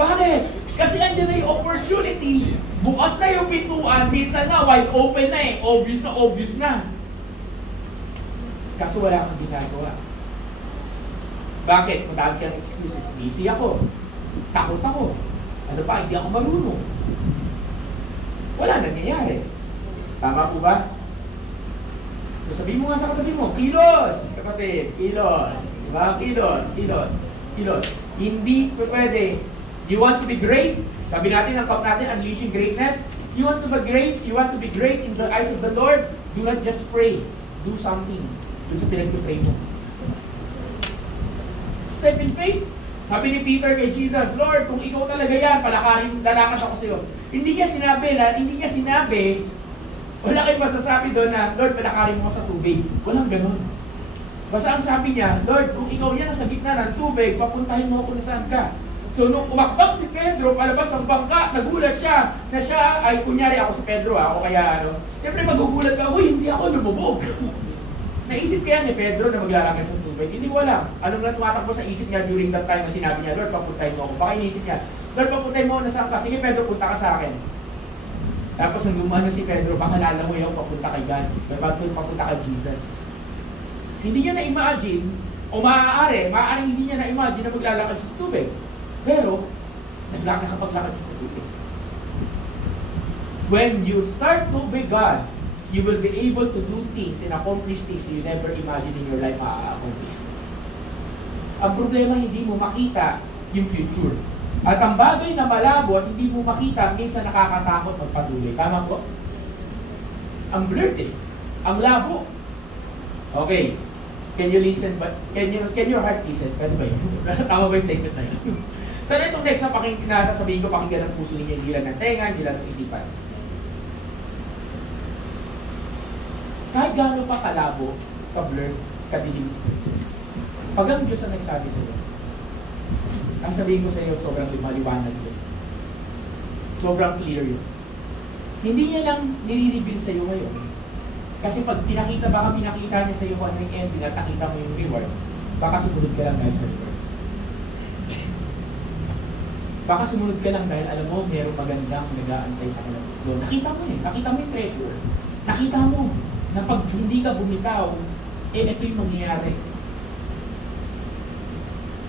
Bakit? Kasi andyan na yung opportunity. Bukas na yung pintuan, minsan na wide open na eh. Obvious na. Kaso wala kang ginagawa. Bakit? Madami kang excuses. Busy ako. Takot ako. Ano pa? Hindi ako marunong. Wala nangyayari. Tama po ba? So sabihin mo nga sa katabi mo, kilos! Kapatid, kilos. Diba? Kilos. Hindi pwede. You want to be great? Sabi natin, ang top natin, unleashing greatness. You want to be great? You want to be great in the eyes of the Lord? Do not just pray. Do something. Do sa pinag-pray mo. Step in faith. Sabi ni Peter kay Jesus, Lord, kung ikaw talaga yan, palakarin, lalakas ako sa iyo. Hindi niya sinabi, Wala kayong masasabi doon na, Lord, palakarin mo ko sa tubig. Walang ganun. Basta ang sabi niya, Lord, kung ikaw yan nasa gitna ng tubig, papuntahin mo ako na saan ka. So, nung umakbak si Pedro, palabas ang bangka, nagulat siya na siya, ay kunyari ako si Pedro, ako kaya ano, siyempre magugulat ka, uy, hindi ako lumubog. Naisip kaya ni Pedro na maglalakad sa tubig? Hindi ko alam. Anong lang tumatakbo sa isip niya during that time na sinabi niya, Lord, papuntahin mo ako. Baka inisip niya, Lord, papuntahin mo ako na saan ka. Sige, Pedro, punta ka sa akin. Tapos nang lumano si Pedro, baka lala mo yung papunta kay God. Papunta kay Jesus. Hindi niya na-imagine, o maaaring hindi niya na-imagine na maglalakad siya sa tubig. Pero, nakapaglakad siya sa tubig. When you start to obey God, you will be able to do things and accomplish things you never imagine in your life ma-accomplish. Ang problema, hindi mo makita yung future. At ang bagay na malabo at hindi mo makita, minsan nakakatakot magpatuloy. Tama po? Ang blurred eh. Ang labo. Okay. Can you listen? But can your heart listen? Pwede ba yun? Tama ba yung statement na yun? So, itong next na sasabihin ko, pakinggan ng puso ninyo, hindi lang ng tenga, hindi lang ng isipan. Kahit gaano pa kalabo, ka-blurred, kadilim. Pag ang Diyos ang nagsabi sa iyo, ang sabihin ko sa iyo, sobrang maliwanag yun. Sobrang clear yun. Hindi niya lang nire-reveal sa iyo ngayon. Kasi pag baka pinakita niya sa iyo kung ano yung ending at nakita mo yung reward, baka sumunod ka lang dahil sa reward. Baka sumunod ka lang dahil alam mo, mayroong magandang nag-aantay sa kanila. Nakita mo eh. Nakita mo yung treasure. Nakita mo na pag hindi ka bumitaw, ito yung mangyayari.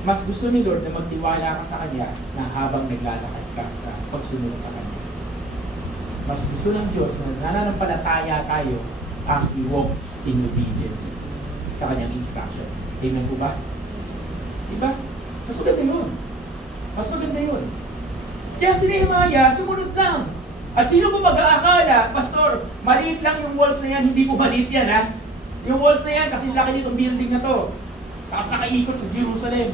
Mas gusto ni Lord na magtiwala ka sa Kanya na habang naglalakad ka sa pagsunod sa Kanya. Mas gusto ng Diyos na nananampalataya tayo as we walk in obedience sa Kanyang instruction. Amen po ba? Diba? Mas maganda yun. Mas maganda yun. Kaya si Nehemiah, sumunod lang. At sino po mag-aakala, Pastor, maliit lang yung walls na yan, hindi po maliit yan ha. Yung walls na yan, kasi laki nitong building na to. Tapos nakaikot sa Jerusalem.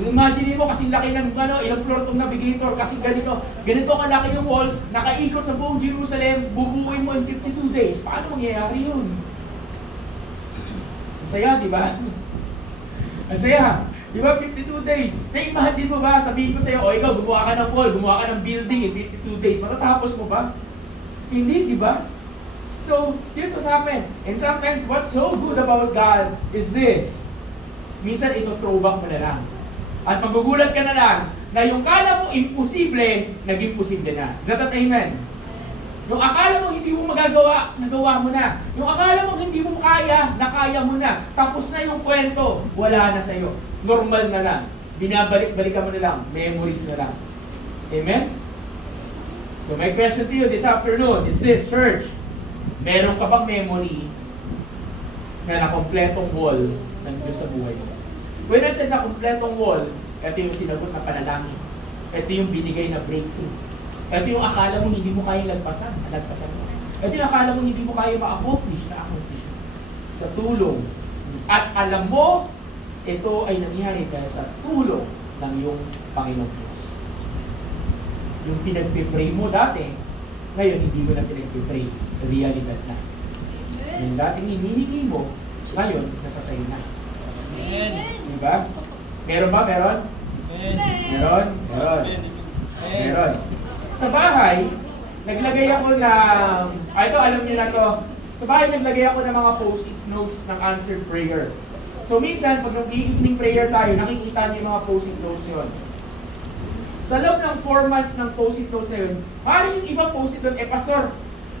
Imagine mo, kasi laki ng ilang floor itong navigator, kasi ganito kalaki yung walls, nakaikot sa buong Jerusalem, bubuuin mo in 52 days. Paano mangyayari yun? Masaya, di ba? Masaya. Di ba, 52 days? Na-imagine mo ba, sabihin ko sa'yo, o ikaw, gumawa ka ng wall, gumawa ka ng building in 52 days, matatapos mo ba? Hindi, di ba? So, here's what happened. And sometimes, what's so good about God is this. Minsan, ito throwback mo na lang. At magugulat ka na lang, na yung kala mo imposible, naging posible na. Is that an amen? Yung akala mo hindi mo magagawa, nagawa mo na. Yung akala mo hindi mo kaya, nakaya mo na. Tapos na yung kwento, wala na sa'yo. Normal na lang. Binabalik-balikan mo na lang. Memories na lang. Amen? So my question to you this afternoon is this, church. Meron ka bang memory na nakompletong wall ng Diyos sa buhay mo? When I said nakompletong wall, ito yung sinagot na panalangin. Ito yung binigay na breakthrough. Ito yung akala mo hindi mo kaya lagpasan mo. Ito yung akala mo hindi mo kaya ma-accomplish mo. Sa tulong. At alam mo, ito ay nangyari dahil sa tulong ng iyong Panginoong Diyos. Yung pinagpipray mo dati, ngayon hindi mo na pinagpipray. Realidad na. Yung dating hinihingi mo, ngayon nasasa'yo na. Amen. Diba? Meron ba? Meron? Meron? Meron. Sa bahay, naglagay ako ng, ito alam niyo na to, sa bahay naglagay ako ng mga post-it notes ng answered prayer. So minsan, pag nag-evening prayer tayo, nakikita niyo yung mga post-it notes yun. Sa loob ng 4 months ng post-it notes na yun, maaaring yung ibang post-it notes, Pastor,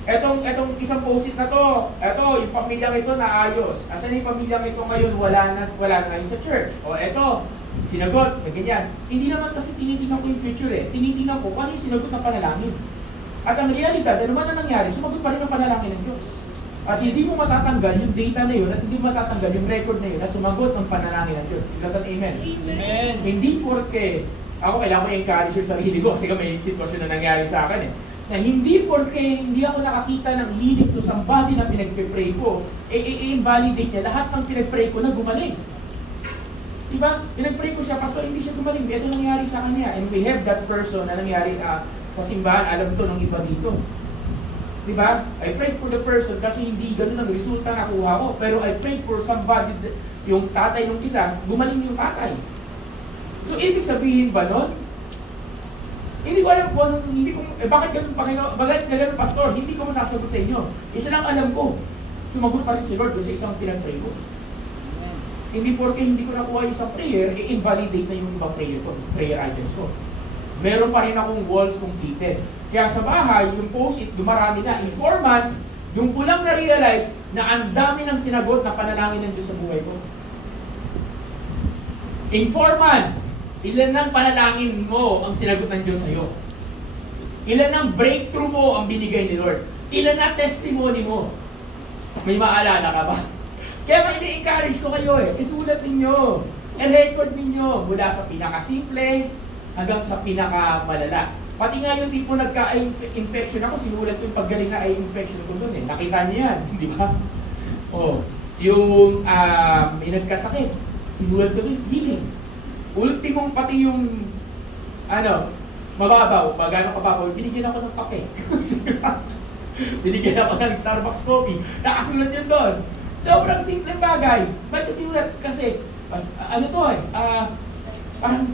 etong isang post-it na to, yung pamilyang ito naayos. Asan yung pamilyang ito ngayon, wala na ngayon sa church. O eto, sinagot, ganyan. Hindi naman kasi tinitingnan ko yung future eh. Tinitingnan ko kung ano yung sinagot ng panalangin. At ang realidad, ano man na nangyari, sumagot pa rin ang panalangin ng Diyos. At hindi mo matatanggal yung data na yun, at hindi mo matatanggal yung record na yun na sumagot ng panalangin ng Diyos. Is that an amen? Amen. Hindi porke, ako kailangan ko i-encourage yung sarili ko kasi may sitwasyon na nangyari sa akin eh. Na hindi porke hindi ako nakakita ng leading to somebody na pinagpipray ko, i-invalidate niya lahat ng pinagpray ko na gumaling. Diba? Pinagpray ko siya, Pastor, hindi siya gumaling. Ito nangyari sa kanya. And we have that person na nangyari sa simbahan, alam to ng iba dito. Di ba? I prayed for the person kasi hindi ganun ang resulta na kuha ko. Pero I prayed for somebody, yung tatay nung isa, gumaling yung tatay. So, ibig sabihin ba nun? Hindi ko alam kung anong, bakit ganun, Panginoon, bakit ganun, Pastor? Hindi ko masasagot sa inyo. Isa lang alam ko, sumagot pa rin si Lord doon sa isang pinag-pray ko. Hindi porke hindi ko nakuha yung isang prayer, i-invalidate na yung ibang prayer items ko. Meron pa rin akong walls completed. Kaya sa bahay, yung post-it, dumarami na. In 4 months, yung ko lang na-realize na ang dami ng sinagot na panalangin ng Diyos sa buhay ko. In 4 months, ilan ng panalangin mo ang sinagot ng Diyos sa'yo? Ilan ng breakthrough mo ang binigay ni Lord? Ilan na testimony mo? May maalala ka ba? Kaya may i-encourage ko kayo isulat ninyo, i-record ninyo mula sa pinakasimple hanggang sa pinakamalala. Pati nga yung tipo nagka-infection ako, sinulat ko yung paggaling na infection ko doon Nakita niyo yan, di ba? Yung may nagkasakit, sinulat ko doon, healing. Ultimong pati yung, mababaw, gano'ng kababaw, binigyan ako ng kape. Binigyan ako ng Starbucks coffee. Nakasulat yun doon. Sobrang simpleng bagay. Ba't ko sinulat? Kasi, parang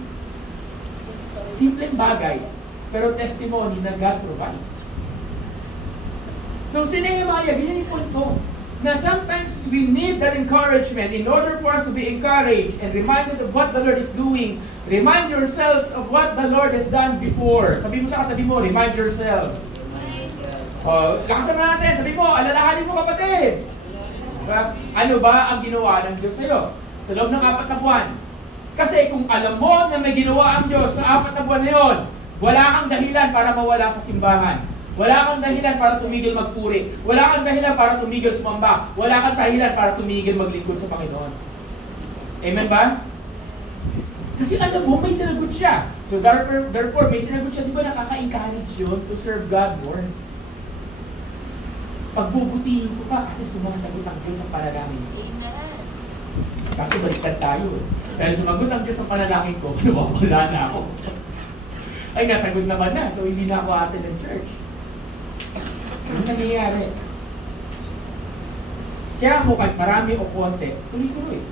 simpleng bagay, pero testimony na God provides. So, Nehemiah, ganyan yung point ko, na sometimes we need that encouragement in order for us to be encouraged and reminded of what the Lord is doing. Remind yourselves of what the Lord has done before. Sabi mo sa katabi mo, remind yourself. Lakasan mo natin. Sabi mo, alalahanin mo kapatid. Ano ba ang ginawa ng Diyos sa'yo? Sa loob ng 4 na buwan. Kasi kung alam mo na may ginawa ang Diyos sa 4 na buwan na yun, wala kang dahilan para mawala sa simbahan. Wala kang dahilan para tumigil magpuri. Wala kang dahilan para tumigil sumamba. Wala kang dahilan para tumigil maglingkod sa Panginoon. Amen ba? Kasi alam mo, may sinagot siya. So therefore, may sinagot siya. Di ba nakaka-encourage yun to serve God more? Pagbubutihin ko pa kasi sumasagot ang Diyos ang panalangin. Kaso baliktad tayo. Pero sumagot ang Diyos ang panalangin ko, wala na ako. Ay, nasagot naman na. So, hindi na ako ate ng church. Ano nangyayari? Kaya ako, kahit marami o konti, tuloy-tuloy.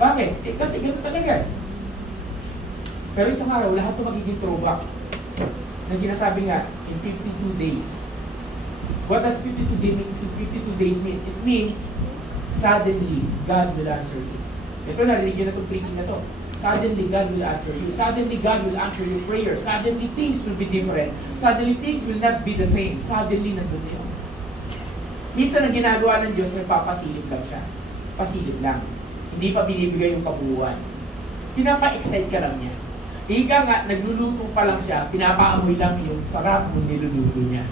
Bakit? Kasi gano'n talaga. Pero isang araw, lahat ito magiging throwback. Na sinasabi nga, in 52 days. What does 52 days mean? It means, suddenly, God will answer you. Ito, narinig yun na itong preaching na ito. Suddenly, God will answer you. Suddenly, God will answer your prayer. Suddenly, things will be different. Suddenly, things will not be the same. Suddenly, nandun yun. Minsan, ang ginagawa ng Diyos, nagpapasilip lang siya. Pasilip lang. Hindi pa binibigay yung kabuuan. Pinapa-excite ka lang niya. Ika nga, nagluluto pa lang siya, pinapaamoy lang yung sarap ng niluluto niya.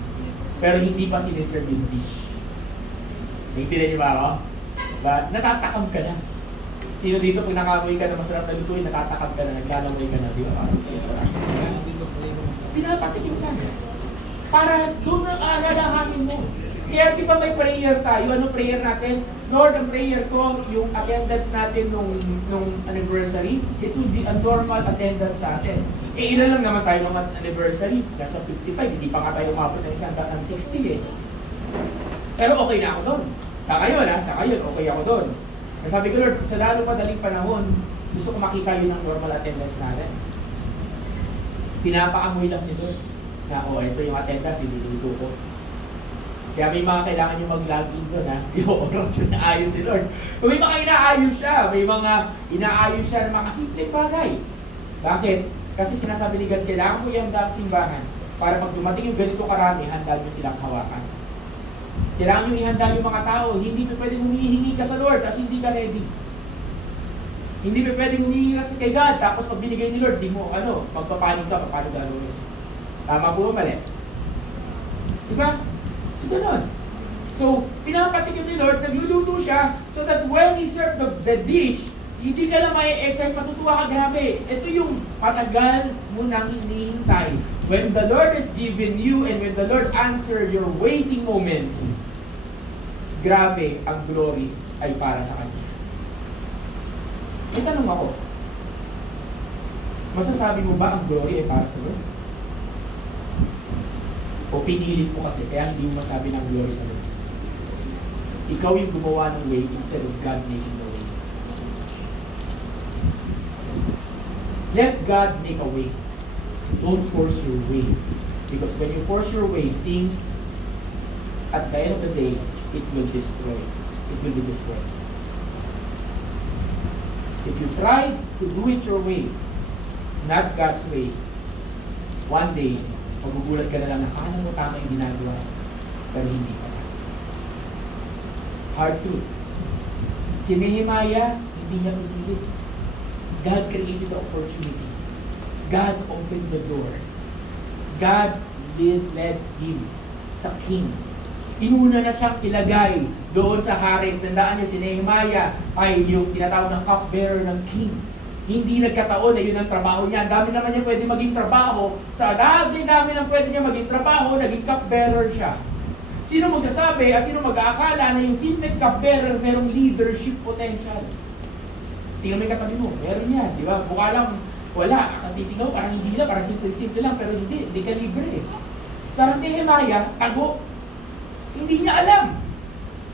Pero hindi pa siniserve yung dish. Naintindihan niyo ba ako? Natatakam ka na. Sino dito, kung nakamoy ka na masarap na lutuin, natatakam ka na, naglalaway ka na, di ba? Pinapatikim ka na. Para doon ang alalahanin mo. Kaya di ba may prayer tayo? Ano prayer natin? Lord, ang prayer ko, yung attendance natin nung anniversary, it will be a normal attendance sa atin. Ilan lang naman tayo ng anniversary? Nasa 55, hindi pa nga tayo umabot ng 60 Pero okay na ako doon. Sa ngayon, okay ako doon. Sabi ko, Lord, sa lalo madaling panahon, gusto ko makita yun ang normal attendance natin. Pinapaamoy lang ni Lord na, ito yung attendance, iluluto ko. Kaya may mga kailangan yung mag-login doon, ha? I-oras na naayos si Lord. Kung may mga inaayos siya, may mga inaayos siya ng mga simpleng bagay. Bakit? Kasi sinasabi ni God, kailangan mo ihanda ang simbahan para pag dumating yung ganito karami, handa nyo silang hawakan. Kailangan nyo ihanda yung mga tao. Hindi pa pwedeng humihingi ka sa Lord kasi hindi ka ready. Hindi pa pwedeng humihingi ka kay God tapos pag binigay ni Lord, di mo, magpapanig ka, paano gano'n. Tama po ba, mali? Diba? So, gano'n. So, pinapatikim ni Lord, nagluluto siya so that when He served the dish, hindi ka na may-excite, matutuwa ka, grabe. Ito yung patagal mo nang hinihintay. When the Lord has given you and when the Lord answered your waiting moments, grabe, ang glory ay para sa Kanya. May tanong ako, masasabi mo ba ang glory ay para sa Lord? O pinilit mo kasi, kaya hindi mo masabi ng glory sa Lord. Ikaw yung gumawa ng way instead of God making the way. Let God make a way. Don't force your way. Because when you force your way, things, at the end of the day, it will destroy. It will be destroyed. If you try to do it your way, not God's way, one day, magugulat ka na lang na kala mo tama yung ginagawa, pero hindi ka. Hard truth. Si Nehemiah, hindi niya pinilit. God created the opportunity. God opened the door. God led him sa king. Inuna na siyang ilagay doon sa haring. Tandaan niyo, si Nehemiah ay yung tinatawag ng cupbearer ng king. Hindi nagkataon na yun ang trabaho niya. Ang dami naman niya pwede maging trabaho. Sa dami ng pwede niya maging trabaho, naging cupbearer siya. Sino magsasabi at sino mag-aakala na yung simple cupbearer merong leadership potential? Tingnan mo yung katabi mo, meron yan, di ba? Mukha lang, wala. Ang titingaw, parang hindi lang, parang simple lang, pero hindi ka libre. Parang Nehemiah, tago. Hindi niya alam.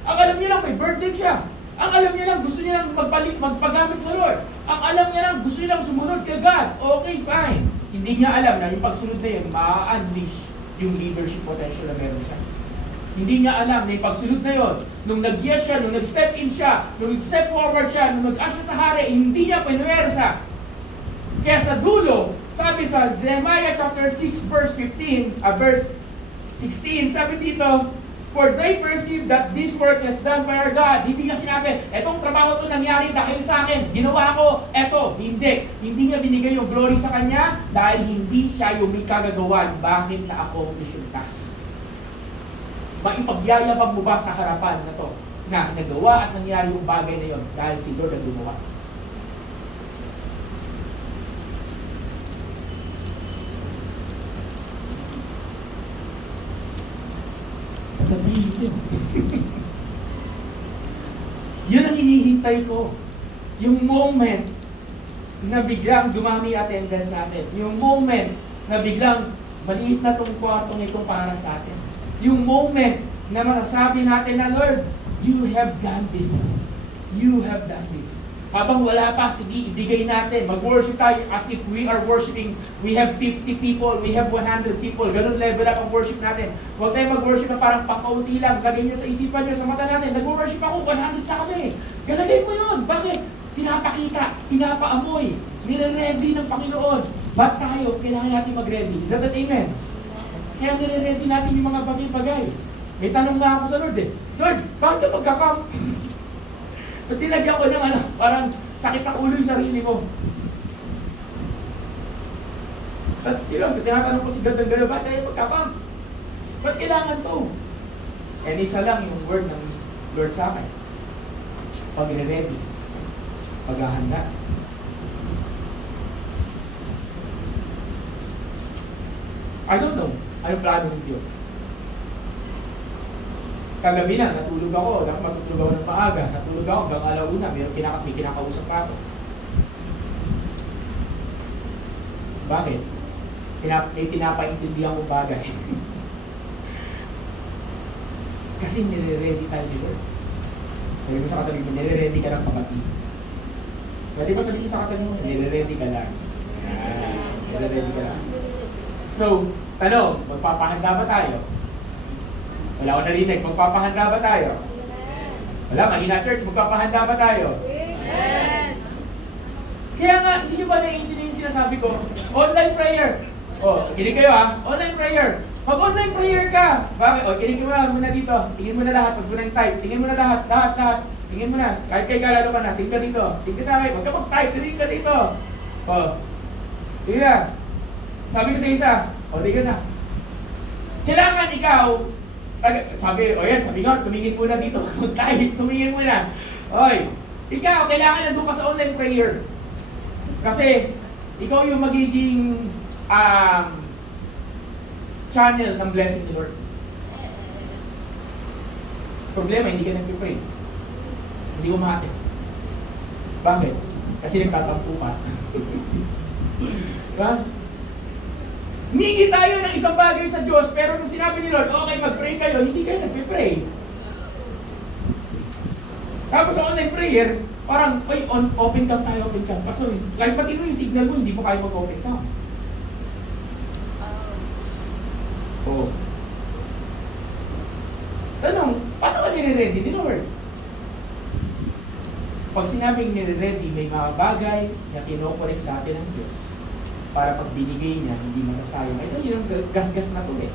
Ang alam niya lang, may burden siya. Ang alam niya lang, gusto niya lang magpagamit sa Lord. Ang alam niya lang, gusto niya lang sumunod kay God. Okay, fine. Hindi niya alam na yung pagsunod na yun, ma-unleash yung leadership potential na meron siya. Hindi niya alam na yung pagsunod na yun, nung nag-yes siya, nung nag-step in siya, nung nag-step forward siya, nung nag-asya sa hari, hindi niya pinuwersa. Kaya sa dulo, sabi sa Jeremiah chapter 6 verse 16, sabi dito, for they perceive that this work is done by our God. Hindi niya sinabi, etong trabaho to nangyari dahil sa akin, ginawa ko, eto, hindi. Hindi niya binigay yung glory sa kanya dahil hindi siya yung may kagagawan. Bakit na-accomplish yung task? Maipagyayabang mo ba sa harapan na to na nagawa at nangyari yung bagay na yon dahil si Lord ang gumawa? Yun ang hinihintay ko. Yung moment na biglang dumami attendance natin. Yung moment na biglang maliit na tong kwartong ito para sa atin. Yung moment na masasabi natin na, Lord, you have done this. You have done this. Habang wala pa, sige, ibigay natin. Mag-worship tayo as if we are worshiping. We have 50 people, we have 100 people. Ganun level up ang worship natin. Huwag tayo mag-worship na parang pangkaunti lang. Lagay nyo sa isipan nyo, sa mata natin. Nag-worship ako, 100 na kami. Galagay mo yun. Bakit? Pinapakita, pinapaamoy. Nire-ready ng Panginoon. Ba't tayo? Kailangan natin mag-ready. Is that amen? Kaya nire-ready natin yung mga bagay-bagay. May tanong nga ako sa Lord eh. Lord, bakit ka magkakam? Ba't tinagyan ko ng parang sakit ang ulo yung sarili ko? At tinatanong ko si God ng gano'n, ba't tayo magkakam? Ba't kailangan to? And isa lang yung word ng Lord sa akin. Pag-ready. Paghahanda. I don't know. Anong plano ng Diyos? Kagabi na, natulog ako. Matutulog ako ng maaga. Natulog ako hanggang alauna. May kinakausap pa ako. Bakit? May pinapaintindihan kong bagay. Kasi nire-ready tayo ni Lord. Sabi ko sa katabi mo, nire-ready ka ng pagkati. Pwede ba sabihin sa katabi mo, nire-ready ka lang. Nire-ready ka lang. So, tanong, magpapahanda ba tayo? Wala ko narinig, magpapahanda ba tayo? Wala, mahina church, magpapahanda ba tayo? Kaya nga, hindi nyo ba naiintindihan yung sinasabi ko? Online prayer. O, kinig kayo ha, online prayer. Mag-online prayer ka. Bakit? O, kinig mo na muna dito. Tingin mo na lahat, wag mo na yung type. Tingin mo na lahat. Tingin mo na. Kahit kayo kalalo ka na, tingin ka dito. Tingin ka sa akin, wag ka mag-type, tingin ka dito. O, tingin ka. Sabi ko sa isa, o, tingin na. Kailangan ikaw, sabi nga, tumingin muna dito. Mag-type, tumingin muna. Oy, ikaw, kailangan nandun ka sa online prayer. Kasi, ikaw yung magiging channel ng blessing ni Lord. Problema, hindi ka nag-pray. Hindi umate. Bakit? Kasi nagtatampo ka. Diba? Humingi tayo ng isang bagay sa Diyos, pero nung sinabi ni Lord, okay, mag-pray kayo, hindi kayo nag-pray. Tapos sa online prayer, parang, open cam tayo, open cam. Kaso, kahit pati mo yung signal mo, hindi mo kayo mag-open cam. Oh. Tanong, paano ka nire-ready ni Lord? Pag sinabing nire-ready, may mga bagay na kinokorek sa atin ng Diyos para pag binigay niya, hindi masasayang. Ito yung gas-gas na to eh.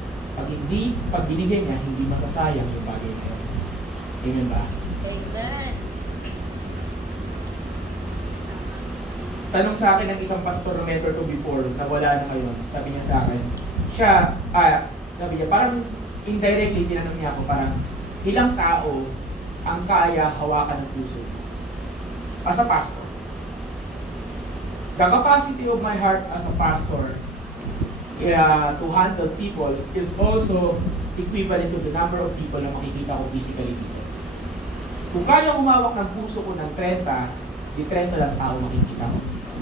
Pag binigay niya, hindi masasayang yung bagay na yun. Amen ba? Amen. Tanong sa akin ng isang pastor na mentor ko before, na wala na ngayon, sabi niya sa akin, sabi niya, parang indirectly, tinanong niya ako, parang, ilang tao ang kaya hawakan ng puso as a pastor? The capacity of my heart as a pastor to handle people is also equivalent to the number of people na makikita ko physically dito. Kung kaya umawak ng puso ko ng 30, di 30 lang tao makikita ko.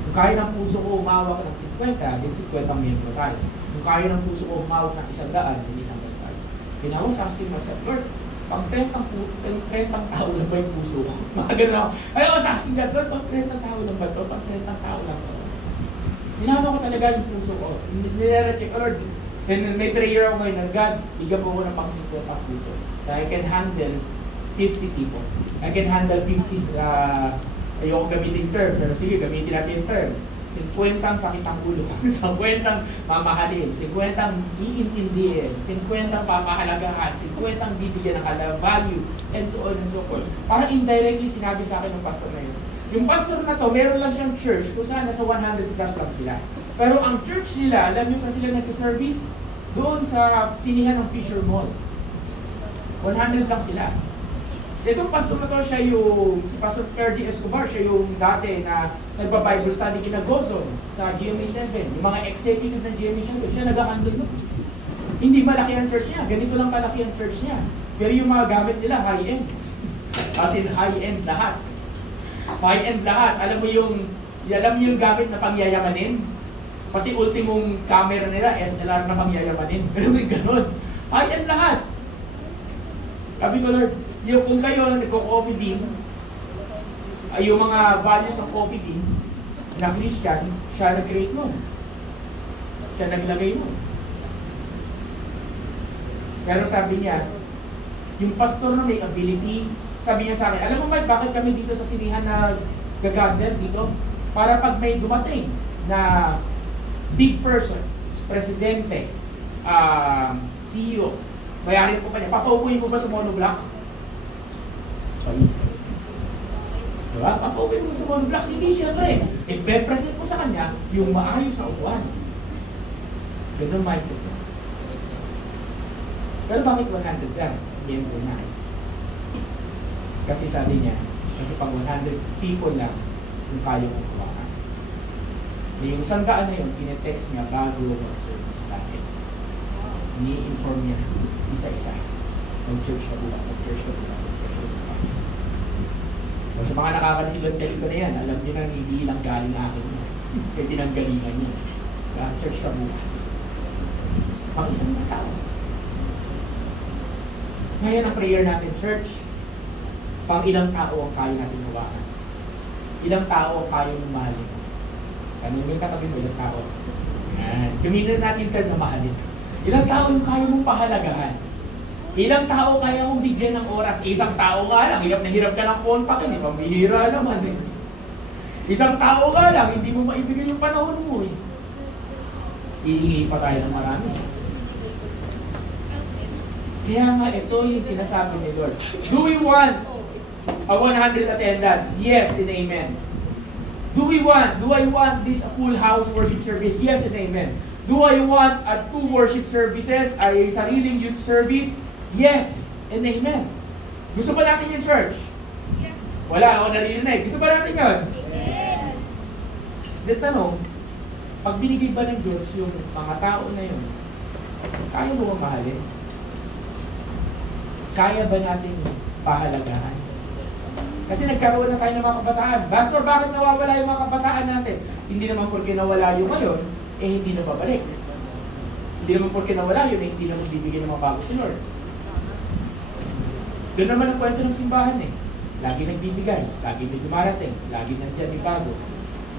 Kung kaya ng puso ko umawak ng 50, di 50 ang miyembro tayo. Kung kaya ng puso ko umawak ng 100, di 100 tayo. And I was asking myself, Lord, pag 30 tao lang ba yung puso ko? Mga ganun ako. I was asking God, Lord, pag 30 tao lang ba ito? Pag 30 tao lang ba ito? Hinama ko talaga yung puso ko. Nire-check, Lord. And may prayer ako ngayon na, God, bigyan po ko ng pang 50 puso. So I can handle 50 people. I can handle 50, ayoko gamitin term, pero sige, gamitin natin yung term. 50 sakit ang ulo, 50 mamahalin, 50 iintindihin, 50 papahalagahan, 50 bibigyan ng value, and so on and so forth. Parang indirectly sinabi sa akin ng pastor na yun. Yung pastor na to, meron lang siyang church kung saan nasa 100 plus lang sila. Pero ang church nila, alam nyo saan sila nag-service? Doon sa sinihan ng Fisher Mall. 100 lang sila. Itong pastor na to, siya yung, si Pastor Ferdy Escobar, siya yung dati na nagpa-Bible study kina Gozon sa GMA7. Yung mga executive ng GMA7, siya nag-handle nun. Hindi malaki ang church niya, ganito lang kalaki ang church niya. Pero yung mga gamit nila, high-end. As in high-end lahat. High-end lahat. Alam mo yung gamit na pangyayamanin? Pati ultimong camera nila, SLR na pangyayamanin. Pero may ganun. High-end lahat. Sabi ko, Lord, yung kung kayo nagko-coffee bean, yung mga values ng coffee bean na Christian, siya nag-create mo. Siya naglagay mo. Pero sabi niya, yung pastor na may ability, sabi niya sa akin, alam mo ba bakit kami dito sa sinihan na gagather dito? Para pag may dumating na big person, presidente, CEO, bayarin ko pa niya, papaupuin mo ba sa monoblock? Diba? Papaupuin mo sa monoblock, hindi siyempre. I-present mo sa kanya yung maayos na upuan. Ganun mindset mo. Pero bakit 100 ka? Miyembro na. Kasi sabi niya, kasi pag 100 people lang, yung kaya mong kuwakan. Yung 100 na yun, tinetext niya bago mag-service natin. Ni-inform niya isa-isa. Mag-church ka bukas, mag-church ka bukas, mag-church ka bukas. So, sa mga nakaka-receive ng text ko na yan, alam niyo na hindi lang galing akin niya. Kaya tinanggalingan niya. Church ka bukas. Pang isang tao. Ngayon ang prayer natin, church, pang ilang tao ang kaya natin hawakan? Ilang tao ang kaya mong mahalin? Tanong yung katabi mo, ilang tao? Yan. Gamitin natin term na mahalin. Ilang tao yung kaya mong pahalagahan? Ilang tao kaya mong bigyan ng oras? Isang tao ka lang, hirap na hirap ka ng kontak, hindi pambihira naman eh. Isang tao ka lang, hindi mo maibigay yung panahon mo eh. Hihingi pa tayo ng marami. Kaya nga ito yung sinasabi ni Lord. Do we want a 100 attendance? Yes and amen. Do I want this full house worship service? Yes and amen. Do I want 2 worship services? Ay sariling youth service? Yes and amen. Gusto ba natin yung church? Yes. Wala ako naririnig. Gusto ba natin yun? Yes. Then tanong, pag binigay ba ng Diyos yung mga tao na yun, kaya mo bang mahalin? Kaya ba natin pahalagahan? Kasi nagkaroon na tayo ng mga kabataan. Pastor, bakit nawawala yung mga kabataan natin? Hindi naman porque nawala yung ngayon, eh hindi na babalik. Hindi naman porque nawala yun, hindi naman bibigyan ng mga bago si Lord. Doon naman ang kwento ng simbahan eh. Lagi nagbibigay, lagi may dumarating, lagi nandiyan may bago.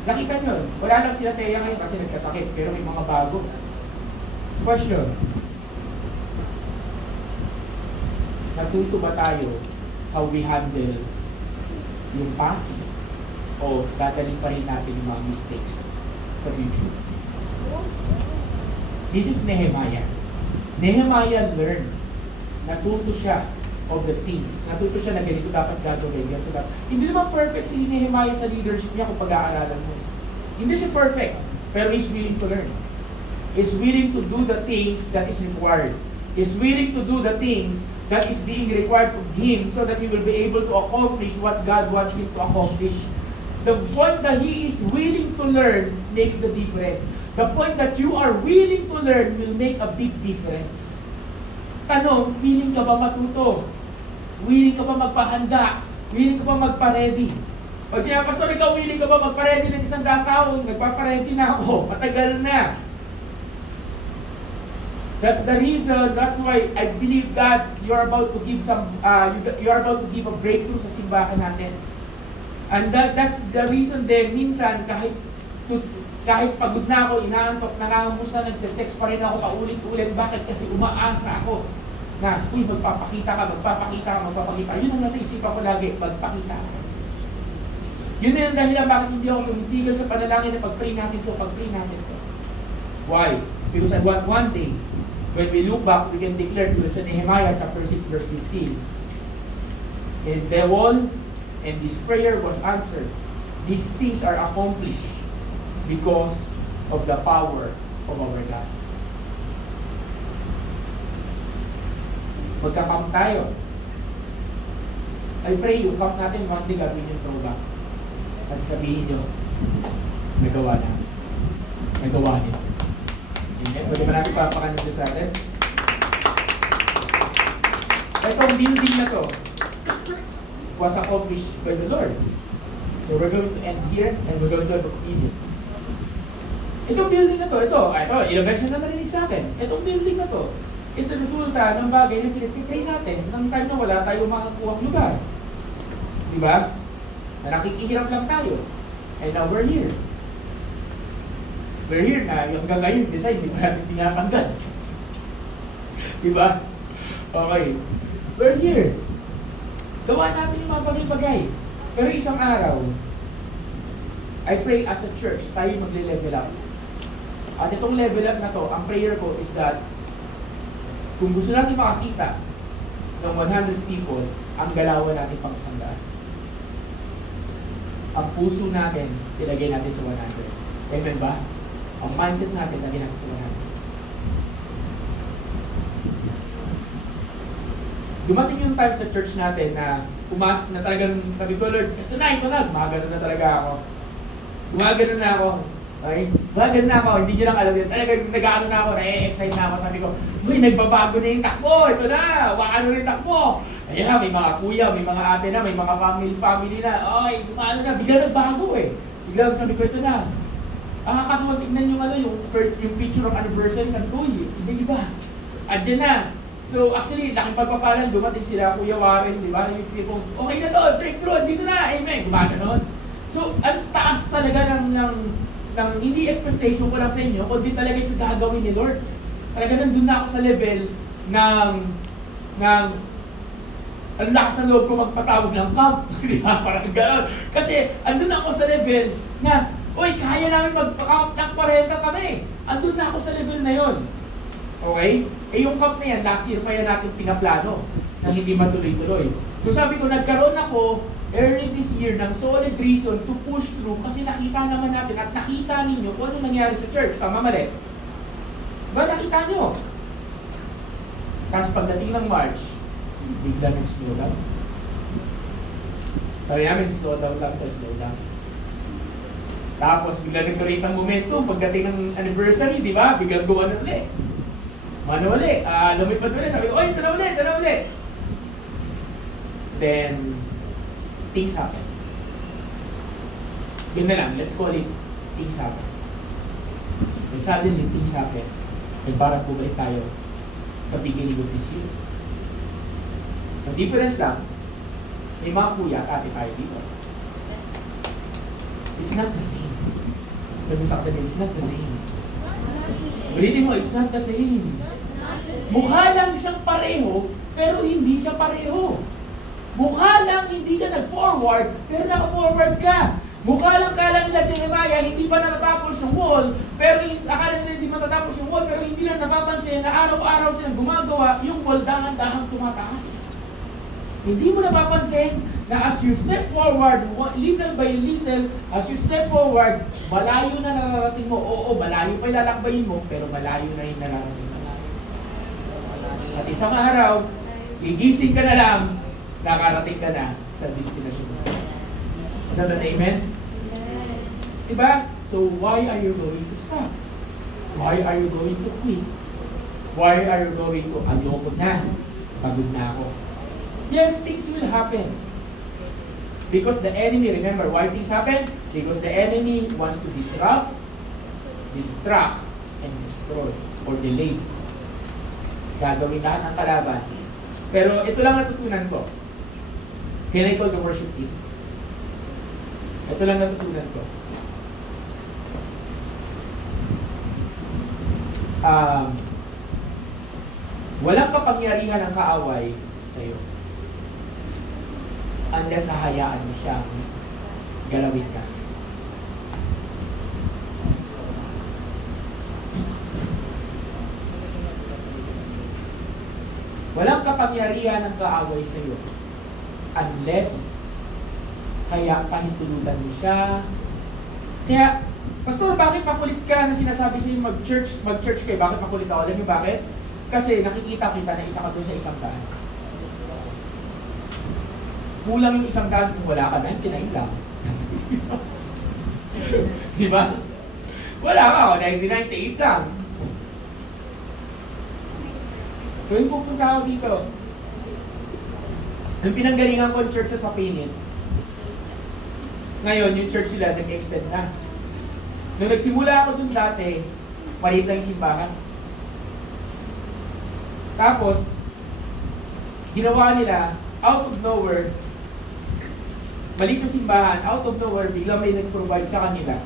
Nakita nyo, wala lang sila Teya ngayon kasi nagkasakit, pero may mga bago. Question. Natuto ba tayo how we handle yung past o dadalhin pa rin natin yung mga mistakes sa future? This is Nehemiah. Nehemiah learned. Natuto siya of the things. Natuto siya na ganito dapat gagawin. Ganito dapat. Hindi naman perfect si Nehemiah sa leadership niya kung pag-aaralan mo. Hindi siya perfect, pero he's willing to learn. He's willing to do the things that is required. He's willing to do the things that is being required of him so that he will be able to accomplish what God wants him to accomplish. The point that he is willing to learn makes the difference. The point that you are willing to learn will make a big difference. Tanong, willing ka ba matuto? Willing ka ba magpahanda? Willing ka ba magpa-ready? Pag sinabi, Pastor, ikaw willing ka ba magpa-ready ng isang taon? Nagpapa-ready na ako. Matagal na. That's the reason, that's why I believe that you're about to give you're about to give a breakthrough sa simbahan natin. And that's the reason din, minsan kahit pagod na ako, inaantok, nangangamusta, nagte-text pa rin ako paulit-ulit. Bakit? Kasi umaasa ako na, magpapakita ka. Yun ang nasa isipan ko lagi, magpakita ka. Yun na yung dahilan bakit hindi ako tumitigil sa panalangin na pag-pray natin to. Why? Because I want one thing. When we look back, we can declare to sa Nehemiah chapter 6 verse 15. And the wall and this prayer was answered. These things are accomplished because of the power of our God. Magka-camp tayo. I pray yung camp natin, one day gagawin yung throwback. Kasi sabihin nyo, nagawa na. Nagawa niyo. Amen. Pwede ba natin papakanod sa atin? Itong building na to was accomplished by the Lord. So we're going to end here and we're going to have a meeting. Itong building na to, ito, ilang beses na narinig sa akin. Itong building na to is the resulta ng bagay na pinipray natin ng time na wala tayong makakuhang lugar. Diba? Na nakikihirap lang tayo. And now we're here. We're here na yung hanggang ngayon, design, hindi pa natin tinatanggal. Diba? Okay. We're here. Gawa natin yung mga bagay-bagay. Pero isang araw, I pray as a church, tayo magle-level up. At itong level up na to, ang prayer ko is that kung gusto natin makakita ng 100 people, ang galawan natin pang 100. Ang puso natin, ilagay natin sa 100. Amen ba? Ang mindset natin, ilagay natin sa 100. Dumating yung time sa church natin na pumasok na talagang sabi ko, Lord, ito na, gumagano na talaga ako. Gumagano na ako. Okay? Gumagano na ako, hindi nyo lang alam yun. Talagang nag-ano na ako, na-excite na ako. Sabi ko, uy, nagbabago na yung takbo. Ito na, wakano na yung takbo. Ayan na, may mga kuya, may mga ate na, may mga family na. Okay, gumano na, bigla nagbago eh. Bigla sabi ko, ito na. Nakakatuwa, tignan yung yung picture of anniversary ng Uy, hindi ba? Andyan na. So actually, laking pagpapalan, dumating sila Kuya Warren, di ba? Yung tipong, okay na to, breakthrough, dito na, amen, gumaganon. So, ang taas talaga ng hindi expectation ko lang sa inyo, kundi talaga sa gagawin ni Lord. Talaga nandun na ako sa level ng ang lakas ng loob ko magpatawag ng camp. Di ba? Parang gano'n. Kasi, andun na ako sa level na, uy, kaya namin mag-camp ng 40 kami. Andun na ako sa level na yon. Okay? Eh yung camp na yan, last year pa yan natin pinaplano nang hindi matuloy-tuloy. So sabi ko, nagkaroon ako early this year ng solid reason to push through kasi nakita naman natin at nakita ninyo kung ano nangyari sa church. Tama mali? Ba nakita nyo? Tapos pagdating ng March, bigla nag-slow down. Sabi namin, slow down. Tapos bigla nag-create ng momentum pagdating ng anniversary, di ba? Biglang gumawa na ulit. Lumipad ulit. Sabi ko, oy, ito na ulit. Then, things happen. Yun na lang, let's call it things happen. And suddenly, things happen. ay parang bumalik tayo sa beginning of this year. Ang difference lang, may mga kuya at ate tayo dito. It's not the same. Sabi sa akin, it's not the same. Ulitin mo, it's not the same. Mukha lang siyang pareho, pero hindi siya pareho. Mukha lang hindi ka nag-forward, pero naka-forward ka. Mukha lang kala nila Jeremiah, hindi pa natatapos yung wall, pero akala nila hindi matatapos yung wall, pero hindi lang napapansin na araw-araw silang gumagawa, yung wall dahan-dahang tumataas. Hindi mo napapansin na as you step forward, little by little, as you step forward, malayo na nararating mo. Oo, malayo pa ilalakbayin mo, pero malayo na yung nararating mo. At isang araw, gigising ka na lang, nakarating ka na sa destination mo. Is that an amen? Diba? So why are you going to stop? Why are you going to quit? Why are you going to, ayoko na, pagod na ako? Yes, things will happen. Because the enemy, remember why things happen? Because the enemy wants to disrupt, distract, and destroy, or delay. Gagawin lahat ng kalaban. Pero ito lang natutunan ko. Can I call the worship team? Ito lang natutunan ko. Walang kapangyarihan ng kaaway sa iyo. Unless hahayaan mo siyang galawin ka. Walang kapangyarihan ng kaaway sa iyo unless pahintulutan mo siya. Kaya, Pastor, bakit makulit ka na sinasabi sa iyo mag-church kayo? Bakit makulit ako? Alam niyo bakit? Kasi nakikita kita na isa ka doon sa isang daan. Kulang yung isang daan kung wala ka, 99 lang. Di ba? Wala ka, 1998 lang. Kung pupunta ako dito, nung pinanggalingan ko yung church sa Pinit, ngayon yung church nila nag-extend na. Nung nagsimula ako dun dati, maliit lang yung simbahan. Tapos, ginawa nila, out of nowhere, maliit yung simbahan, out of nowhere, bigla may nag-provide sa kanila.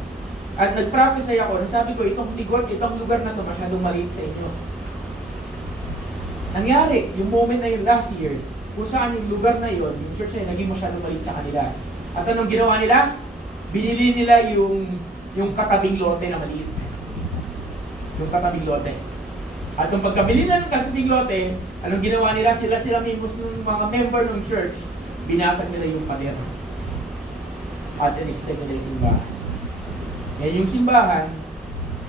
At nag-prophesy ako, nasabi ko, itong lugar na to masyadong maliit sa inyo. Nangyari, yung moment na yun last year, kung saan yung lugar na yun, yung church na yun, naging masyadong maliit sa kanila. At anong ginawa nila? Binili nila yung katabing lote na maliit. Yung katabing lote. At nung pagkabili na ng katabing lote, anong ginawa nila? Sila mismos ng mga member ng church, binasag nila yung pader. At in-extend nila yung simbahan. Yan yung simbahan,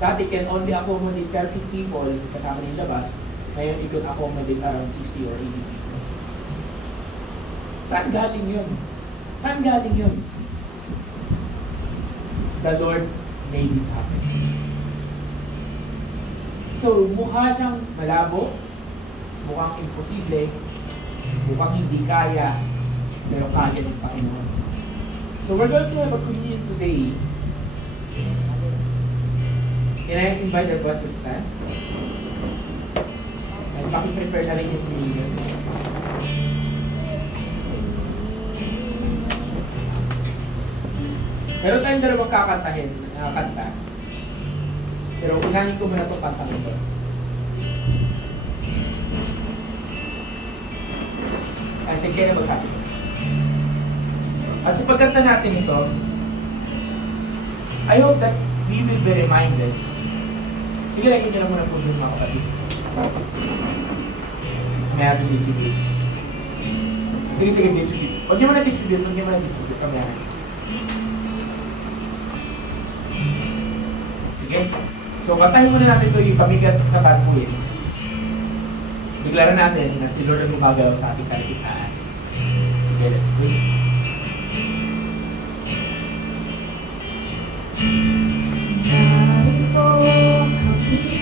dati can only accommodate 30 people kasama ng labas, ngayon it could accommodate around 60 or 80 people. Saan galing yun? Saan galing yun? The Lord made it happen. So, mukha siyang malabo, mukhang imposible, mukhang hindi kaya, pero kaya ng Panginoon. So, we're going to have a communion today. Can I invite everyone to stand? At paki-prepare na rin yung communion. Meron tayong dalawang kakantahin, kanta. Pero unahin ko muna itong kantang ito. Ay, sige na magsabi. At sa pagkanta natin ito, I hope that we will be reminded. Sige, lagyan nyo lang muna po yung mga kapatid. May happy distribute. Sige, distribute. Huwag nyo muna distribute, kami yan. Sige. So, kantahin muna natin ito yung pabigat na tanmuin. Deklaran natin na si Lord ang gumagawa sa ating kaligtaan. Sige, let's pray. Narito kami,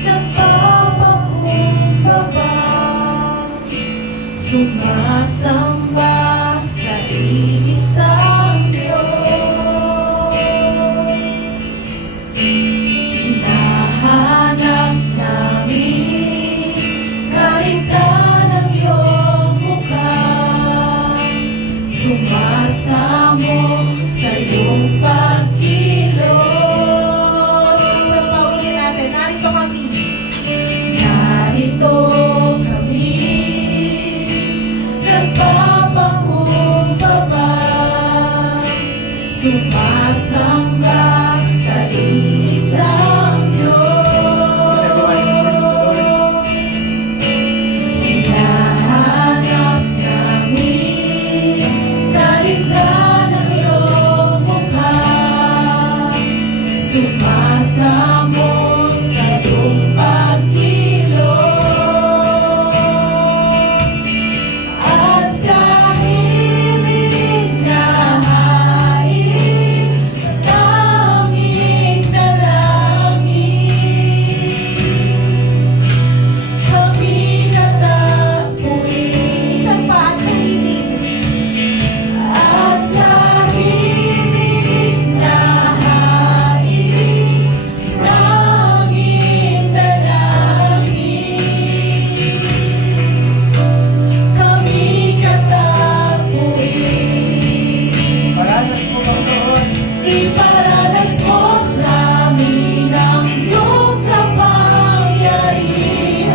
nagpapakumbaba, sumasamba sa iisang Diyos. pag-asa mo sa iyong pagkilos at sa himig na hain tanging dalangin kami natapuin sa pag-ibig at sa himig na hain tanging dalangin kami katapuin Paranas mo, Panginoon. iparanas mo sa amin ang iyong kapangyarihan.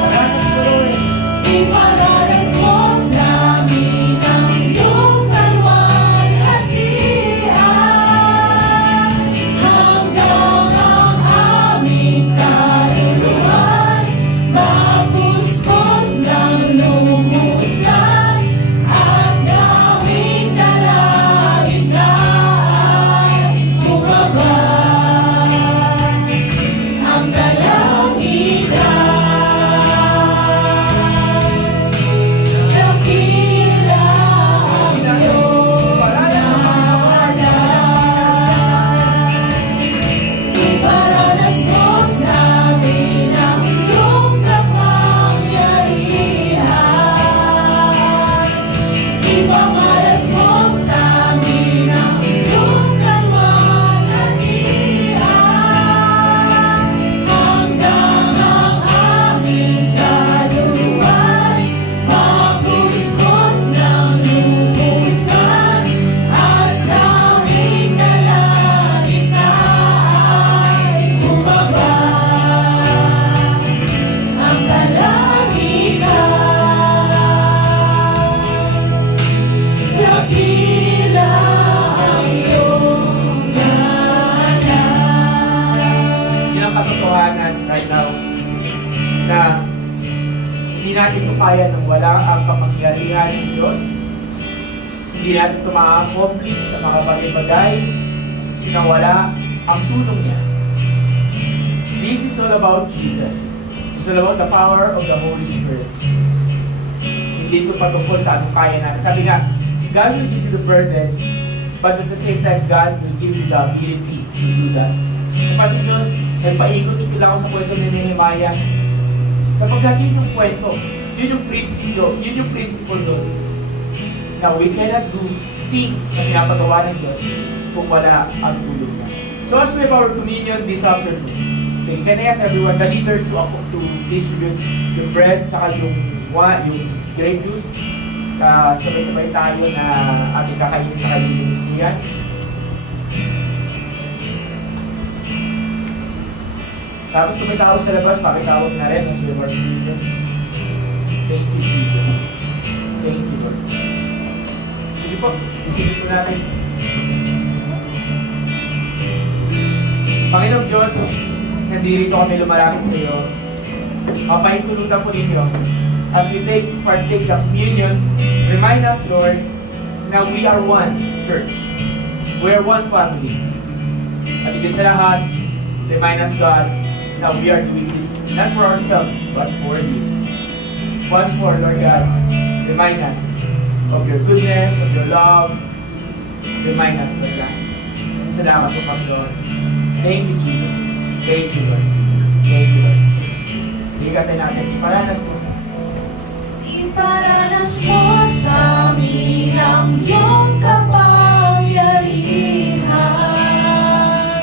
Paranas mo, Lord. Iparanas mo sa amin ang iyong kalwalhatian hanggang ang aming kaluluwan mapuspos ng lumusan at sa aming dalangin na ay bumaba ang kalangitan. Dakila ang iyong pangalan. Iparanas mo sa amin ang iyong kapangyarihan. Ipamalas mo sa amin ang iyong kalwalhatian hanggang ang aming kaluluwan mapuspos ng lumusan at sa aming dalangin na ay bumaba ang kalangitan. Dakila ang iyong ngalan. Yun ang katotohanan right now na hindi natin ito kaya nang wala ang kapangyarihan ng Diyos. Hindi natin ito ma-accomplish sa mga bagay-bagay nang wala ang tulong niya. This is all about Jesus. It's all about the power of the Holy Spirit. Hindi ito patungkol sa anong kaya natin. Sabi nga, God will give you the burden, but at the same time, God will give you the ability to do that. Kasi nyo, nagpaikot-ikot lang ako sa kwento ni Nehemiah. Sapagkat yun yung kwento, yun yung principle doon. Now, we cannot do things na pinapagawa ng Diyos kung wala ang tulong niya. So as we have our communion this afternoon, so can I ask everyone, the leaders to distribute yung bread, saka yung grape juice, sabay-sabay tayo na ating kakainin sa kainin yan. Tapos kung may tawag sa labas, pakitawag na rin as we have our communion. Thank you, Jesus. Thank you, Lord. Sige po, isipin po natin. Panginoong Diyos, nandito kami lumalapit sa iyo. Mapahintulutan po ninyo. As we partake the communion, remind us, Lord, na we are one church. We are one family. At higit sa lahat, remind us, God, na we are doing this not for ourselves, but for you. Once more, Lord God, remind us of your goodness, of your love. Remind us, Lord God. Salamat po, Panginoon. Thank you, Jesus. Thank you, Lord. Thank you, Lord. Higatan natin, iparanas mo. Iparanas mo sa amin ang iyong kapangyarihan.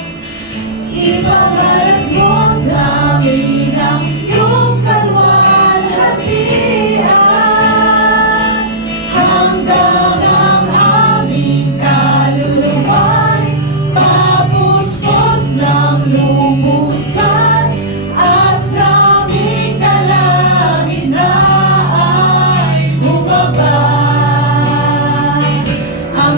Ipamalas mo sa amin ang iyong kalwalhatian hanggang ang aming kaluluwan mapuspos ng lumusan at sa aming dalangin na ay bumaba ang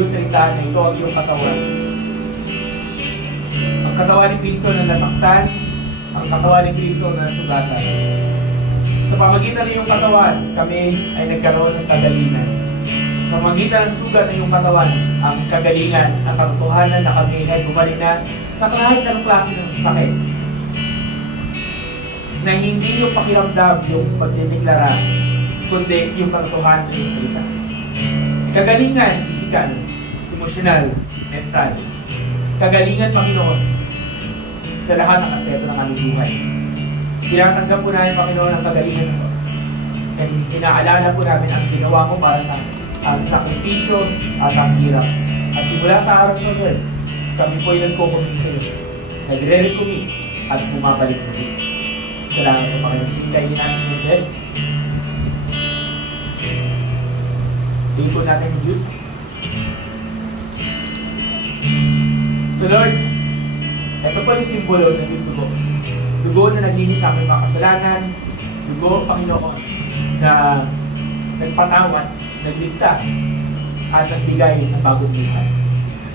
yung salita na ito ang iyong katawan. Ang katawan ni Kristo na nasaktan, ang katawan ni Kristo na nasugatan. Sa pamagitan ng iyong katawan, kami ay nagkaroon ng kagalingan. Sa pamagitan ng sugat ng iyong katawan, ang kagalingan, ang katotohanan na kami ay gumaling na sa kahit anong klase ng sakit. Na hindi yung pakiramdam yung magdideklara, kundi yung katotohanan ng iyong salita. Kagalingan, pisikal, emosyonal, mental. Kagalingan, Panginoon, sa lahat ng aspeto ng aming buhay. Tinatanggap po namin, Panginoon, ang kagalingan mo. And inaalala po namin ang ginawa mo para sa amin, ang sakripisyo at ang hirap. At simula sa araw ng Lord, kami po ay nagkukumit sa iyo. Nagre-recommit at bumabalik po dito. Salamat po, Panginoon. Sintayin namin yung dead. Tingin po natin yung Diyos. So Lord, ito po yung simbolo ng iyong dugo. Dugo na naglinis sa aming mga kasalanan. Dugo, Panginoon, na nagpatawad, nagligtas, at nagbigay ng bagong buhay.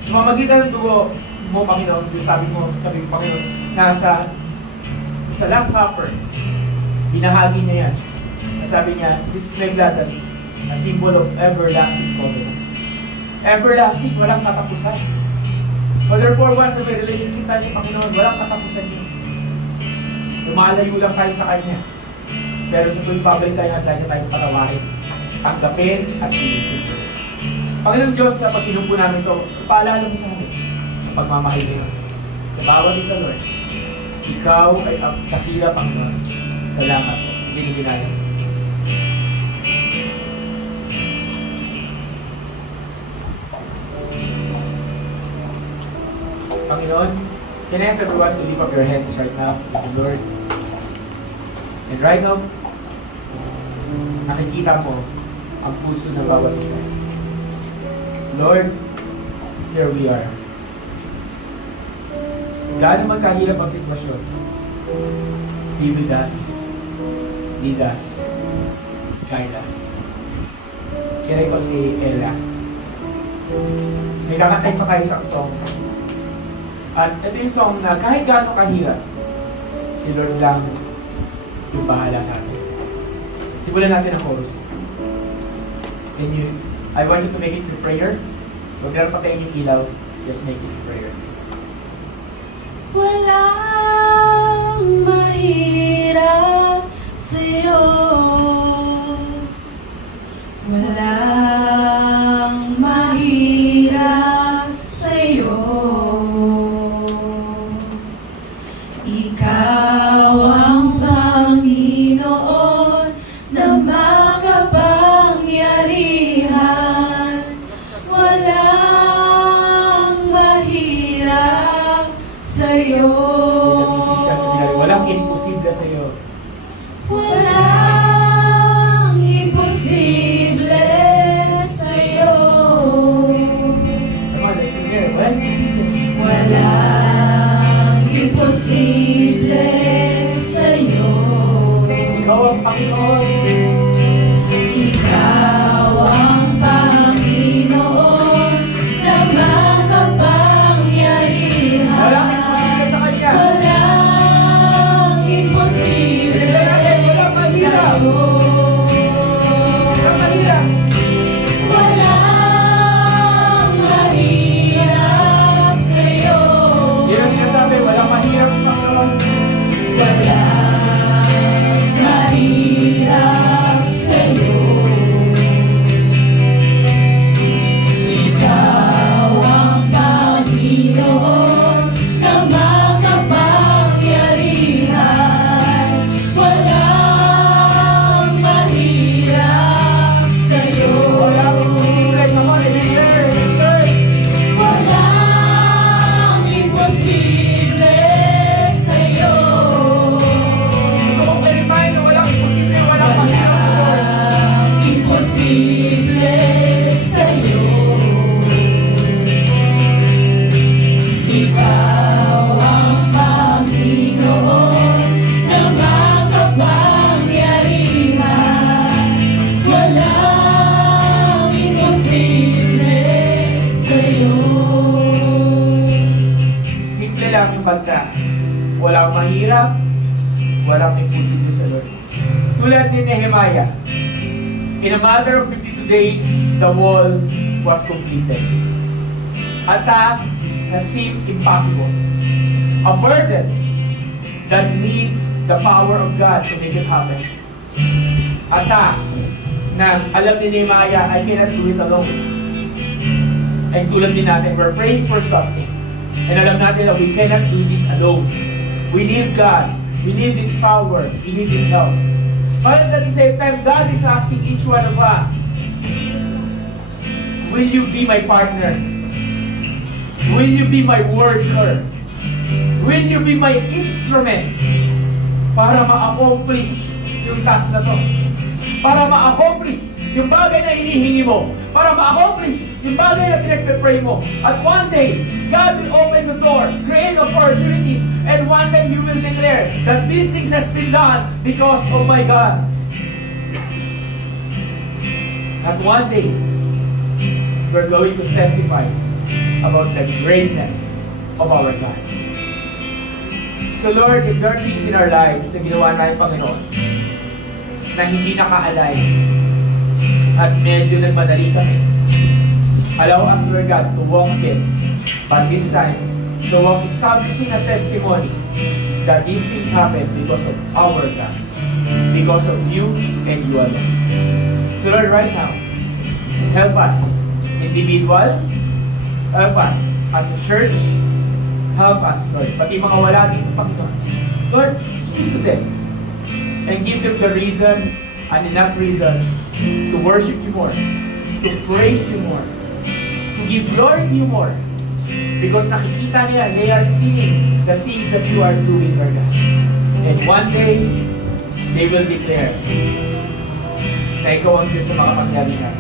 Sa pamamagitan ng dugo mo, Panginoon, yung sabi mo, Panginoon, na sa Last Supper, binahagi niya yan. Sabi niya, this is my blood, a symbol of everlasting covenant. Everlasting, walang katapusan. So therefore, once may relationship tayo sa Panginoon, walang katapusan yun. Lumalayo lang tayo sa Kanya. Pero sa tuwing babalik tayo, handa niya tayong patawarin, tanggapin at inisip. Panginoon Diyos, sa pag-inom po namin ito, ipaalala mo sa amin ang pagmamahal ngayon. Sa bawat isa, Lord, Ikaw ay ang dakila, Panginoon. Salamat po. Sige, ginagawa. Panginoon, can I ask everyone to lift up your hands right now to the Lord? And right now, nakikita mo ang puso ng bawat isa. Lord, here we are. Gaano man kahirap ang sitwasyon, be with us, lead us, guide us. Kaya ko si Ella. May kakantay pa kayo sa song. At ito yung song na kahit gaano kahirap, si Lord lang yung bahala sa atin. Simulan natin ang chorus. I want you to make it through prayer. Huwag lang patayin yung ilaw, just make it through prayer. Walang mahirap sa'yo. Walang mahirap sa'yo. Ikaw ang Panginoon na makapangyarihan. Walang mahirap sa'yo. Walang imposible sa'yo. Walang imposible sa'yo. Come on, let's sing here. Walang imposible. Walang imposible sa'yo. Ikaw ang Panginoon. Ikaw ang Panginoon na makapangyarihan. Walang imposible sa Kanya. Walang imposible sa'yo. Walang mahirap. Walang mahirap sa'yo. Yan ang sinasabi, walang mahirap sa Panginoon. Walang mahirap Walang mahirap, walang imposible sa Lord. Tulad ni Nehemiah, in a matter of 52 days, the wall was completed. A task that seems impossible. A burden that needs the power of God to make it happen. A task na alam ni Nehemiah, I cannot do it alone. And tulad din natin, we're praying for something. And alam natin that we cannot do this alone. We need God. We need this power. We need this help. But at the same time, God is asking each one of us, will you be my partner? Will you be my worker? Will you be my instrument para ma-accomplish yung task na to? Para ma-accomplish yung bagay na inihingi mo? Para ma-accomplish yung bagay na pinagpe-pray mo? At one day, God will open the door, create opportunities, and one day you will declare that these things has been done because of my God. At one day, we're going to testify about the greatness of our God. So Lord, if there are things in our lives na ginawa namin, Panginoon, na hindi naka-align at medyo nagmadali kami, allow us, Lord God, to walk in, but this time, to walk establishing a testimony that these things happen because of our God, because of you and you alone. So Lord, right now, help us, individual, help us as a church, help us, Lord, pati mga wala dito, Panginoon. Lord, speak to them and give them the reason and enough reason to worship you more, to praise you more, to give glory to you more. Because nakikita niya, they are seeing the things that you are doing, Lord God. And one day, they will declare na ikaw ang Diyos sa mga pangyarihan.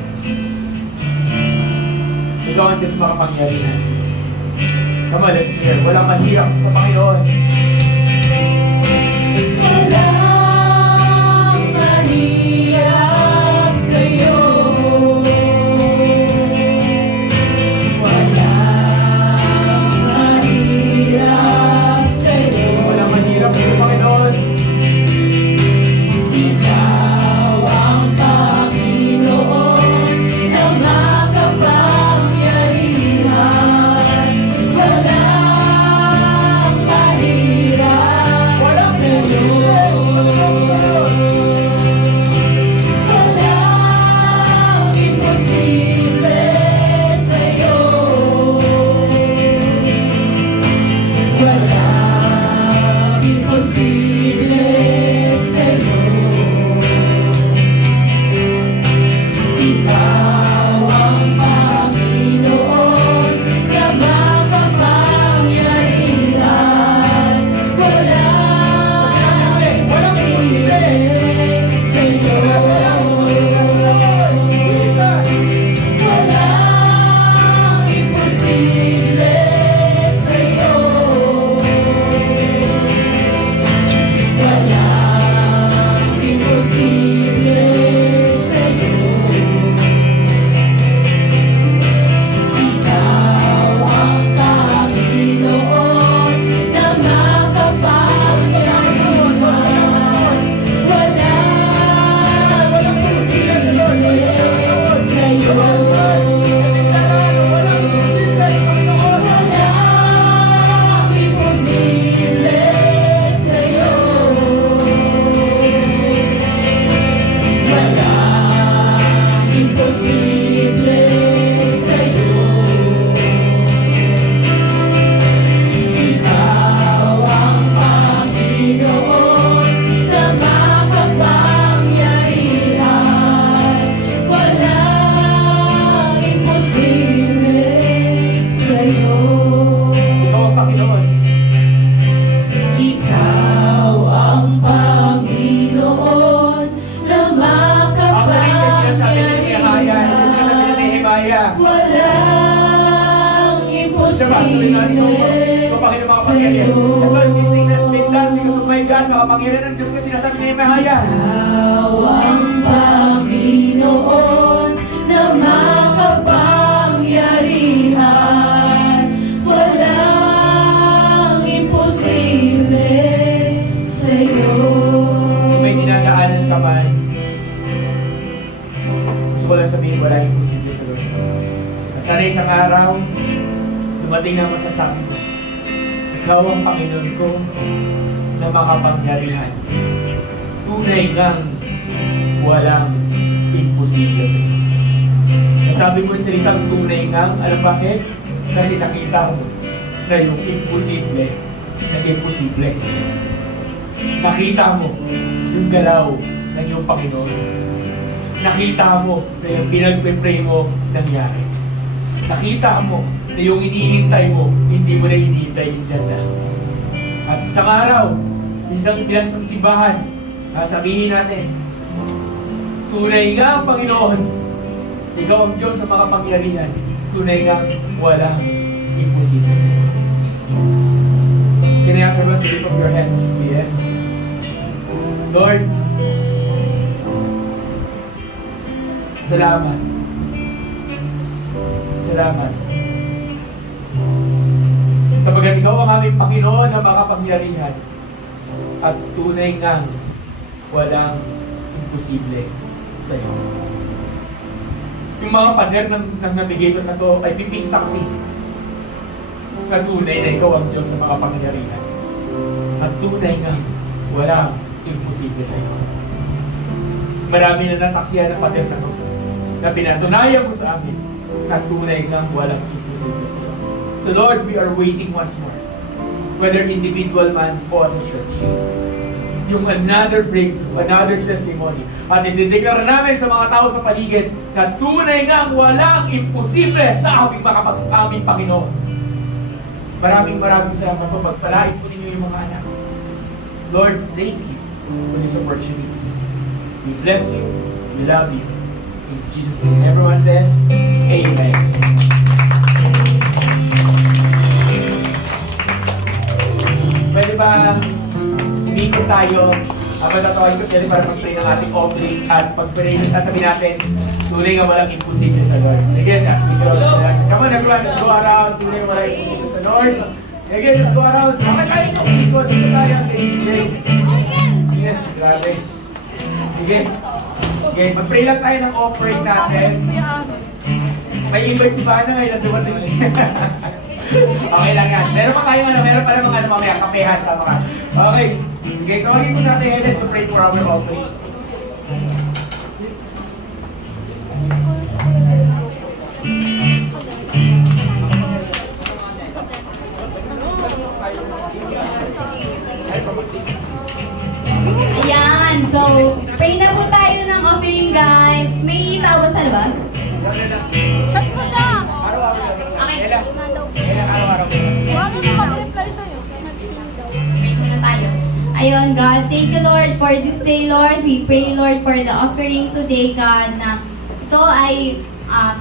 Ikaw ang Diyos sa mga pangyarihan. Come on, let's hear. Walang mahirap sa Panginoon. Walang mahirap sa'yo. Walang mahirap sa'yo. Walang mahirap sa Panginoon. Ikaw ang Panginoon na makapangyarihan. Walang mahirap sa'yo. Walang imposible sa'yo. Walang imposible sa'yo. Ikaw ang Panginoon na makapangyarihan. Walang imposible sa'yo. Walang imposible sa'yo. Walang imposible sa'yo. Ikaw ang Panginoon na makapangyarihan. Walang imposible sa'yo. Walang imposible sa'yo. Walang imposible sa'yo. Ikaw ang Panginoon na makapangyarihan. Walang imposible sa'yo. Ikaw ang Panginoon. Ikaw ang Panginoon na Ang rin sabi ni Nehemiah, sabi ni Nehemiah. walang Siya ba? Sabi na rin ako, Panginoon mga pangyarihan. The Lord, these things has been done because of my God, makapangyarihan ng Diyos kasi sinasabi ni Nehemiah. Ikaw ang Panginoon na makapangyarihan. Walang imposible dumating na masasabi mo, ikaw ang Panginoon ko na makapangyarihan. Tunay ngang walang imposible sa iyo. Nasabi mo yung salitang tunay ngang, alam bakit? Kasi nakita mo na yung imposible, naging posible. Nakita mo yung galaw ng iyong Panginoon. Nakita mo na yung pinagpe-pray mo nangyari. Nakita mo na yung hinihintay mo, hindi mo na hinihintay na. At isang araw, bilang sa simbahan, sabihin natin, tunay nga ang Panginoon, ikaw ang Diyos sa mga pangyarihan, tunay nga walang imposible sa iyo. Can I ask everyone to lift up your hands as we end? Lord, salamat. Salamat. Sapagkat ikaw ang aming Panginoon na makapangyarihan at tunay ngang walang imposible sa iyo. Yung mga pader ng navigator na to ay piping saksi na tunay na ikaw ang Diyos sa makapangyarihan at tunay ngang walang imposible sa iyo. Marami na nasaksihan ng pader na to na pinatunayan mo sa amin na tunay ngang walang imposible sa iyo. So Lord, we are waiting once more, whether individual man o as a church, yung another breakthrough, another testimony. At idideklara namin sa mga tao sa paligid na tunay ngang walang imposible sa aming Panginoon. Maraming salamat po. Pagpalain po ninyo yung mga anak. Lord, thank you for this opportunity. We bless you. We love you. In Jesus' name. Everyone says, Amen. Pwede ba umikot tayo habang tatawagin ko sila para mag-pray ng ating offering at pag-pray sasabihin natin tunay nga walang imposible sa Lord. Again, as we go. Come on everyone, let's go around. Tunay nga walang imposible sa Lord. Again, let's go around. Bakit tayo ito? Ikot. Dito tayo. Again, grabe. Again. Again, mag-pray lang tayo ng offering natin. May invite si Bana ngayon. Dumating. Okay lang yan. Meron pa tayo meron pa mga mamaya kapehan sa mga. Okay. Sige, tawagin ko natin Helen to pray for our offering. Ayan, so pray na po tayo ng offering guys. May tao ba sa labas? Chat mo siya! Okay. Araw-araw. Wala na mag-reply sa'yo. Pray muna tayo. Ayun, God, thank you, Lord, for this day, Lord. We pray, Lord, for the offering today, God, na ito ay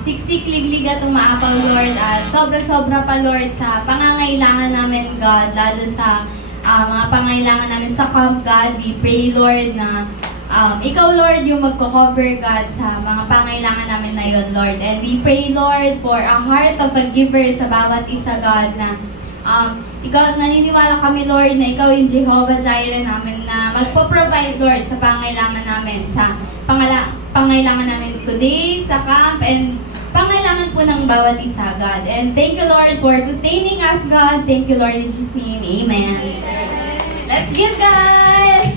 siksik, liglig at umaapaw, Lord, at sobra-sobra pa, Lord, sa pangangailangan namin, God, lalo sa mga pangailangan namin sa camp, God. We pray, Lord, na ikaw, Lord, yung magko-cover, God, sa mga pangailangan namin na yun, Lord. And we pray, Lord, for a heart of a giver sa bawat isa, God, na ikaw, naniniwala kami, Lord, na ikaw yung Jehovah Jireh namin na magpo-provide, Lord, sa pangailangan namin, sa pangailangan namin today, sa camp, and pangailangan po ng bawat isa, God. And thank you, Lord, for sustaining us, God. Thank you, Lord, in Jesus' name. Amen. Let's give, guys!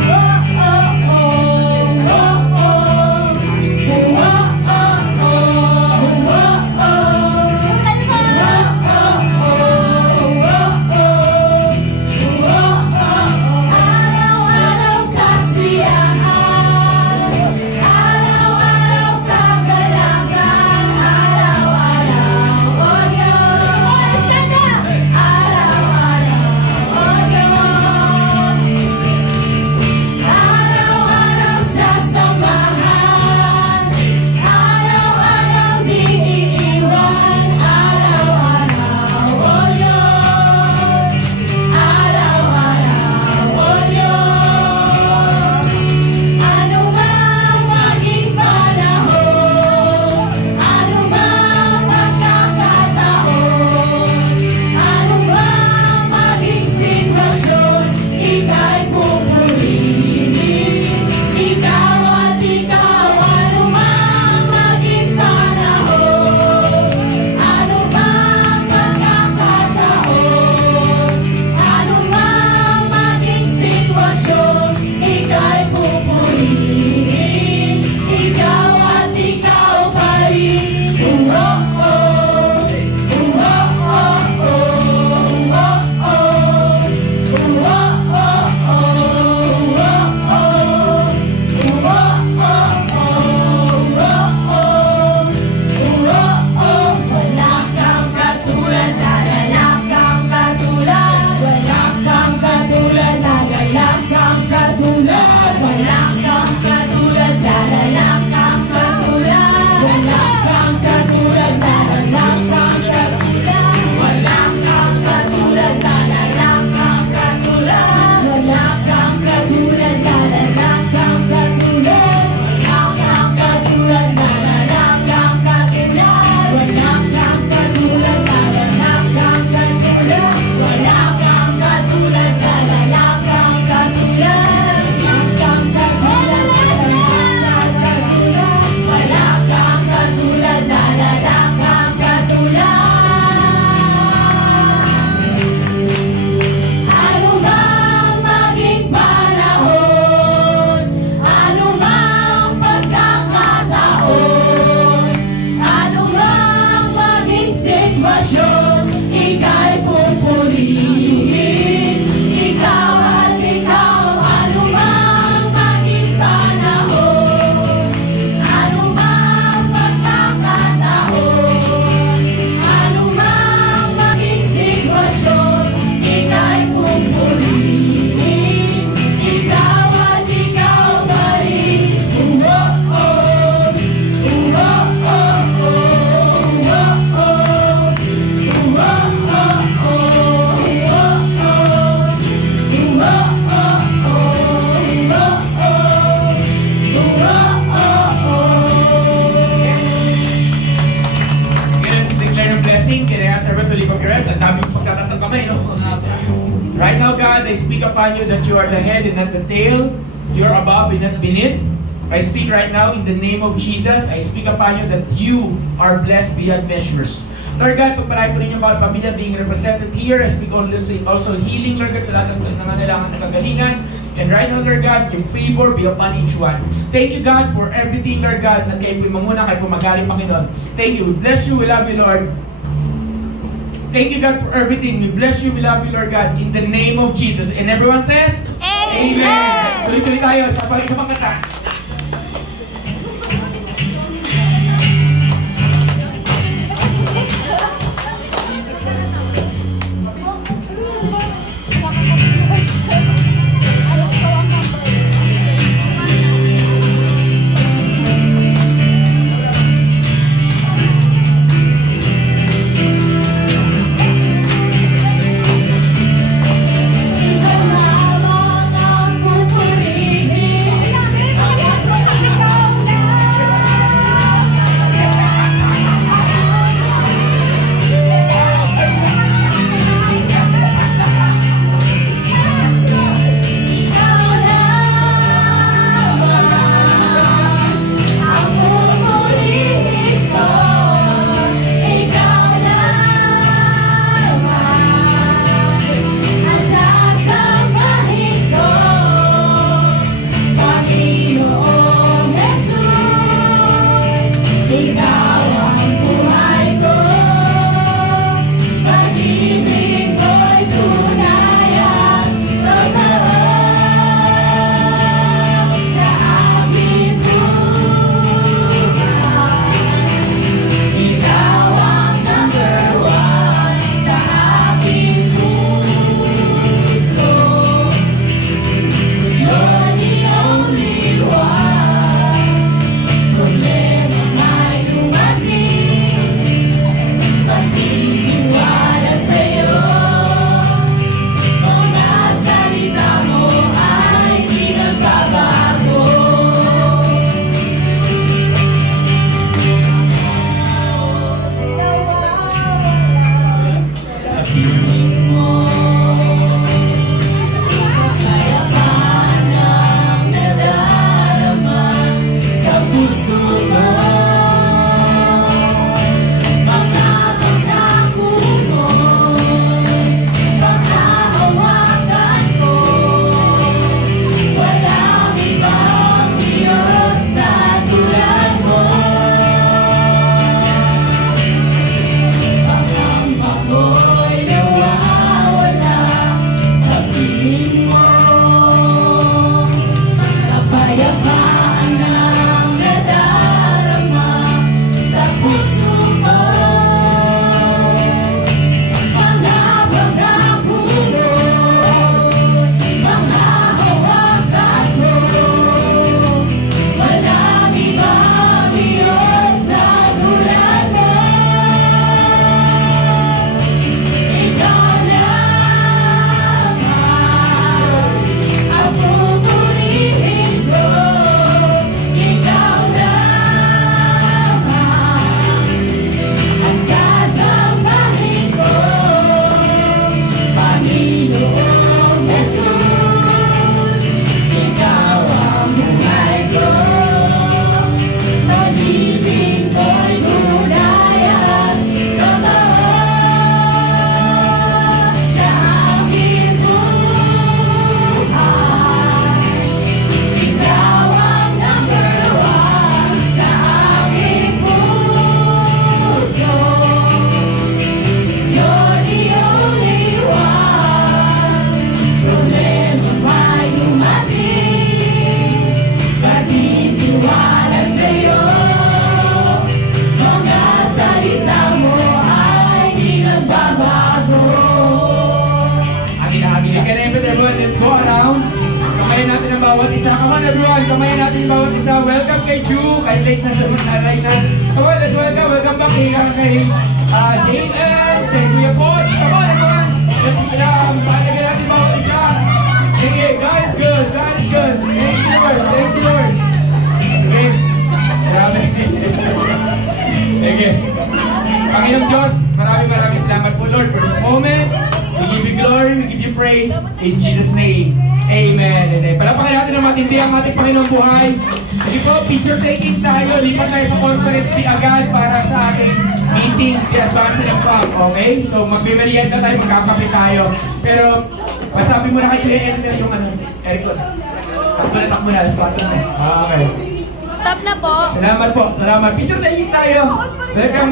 Oh, oh, oh, oh, oh. speak upon you that you are the head and not the tail. You are above and not beneath. I speak right now in the name of Jesus. I speak upon you that you are blessed beyond measures. Lord God, pagpalain po ninyo mga pamilya being represented here. I speak also healing, Lord God, sa lahat ng nangangailangan ng kagalingan. And right now, Lord God, yung favor be upon each one. Thank you, God, for everything, Lord God, at kayo po mamuna, kayo po magaling, Panginoon. Thank you. We bless you. We love you, Lord. Thank you, God, for everything. We bless you. We love you, Lord God, in the name of Jesus. And everyone says, Amen. Tuloy-tuloy tayo sa balik sa mga kata. Let's go around. Kamayan natin ang bawat isa. Come on everyone, kamayan natin ang bawat isa. Welcome kay Ju. Kay late na naman na late na. Come on, let's welcome. Welcome back kay JL, kay Kuya Pot. Come on everyone. Let's palagay natin bawat isa. Okay, God is good. God is good. Thank you Lord. Thank you Lord. Okay. Marami. Okay. Panginoong Diyos, maraming salamat po Lord for this moment. We give you glory, we give you praise. In Jesus' name. Amen. Amen. Palapakan natin ng matindi ang ating Panginoong buhay. Sige po, picture taking tayo. Lipat tayo sa conference fee agad para sa ating meeting si Advance ng PAM. Okay? So magmimerienda tayo, magkakape tayo. Pero masabi mo na kayo i-enter yung Eric. Takbo na, alas 4 na. Okay. Stop na po. Salamat po. Salamat. Picture taking tayo. Welcome.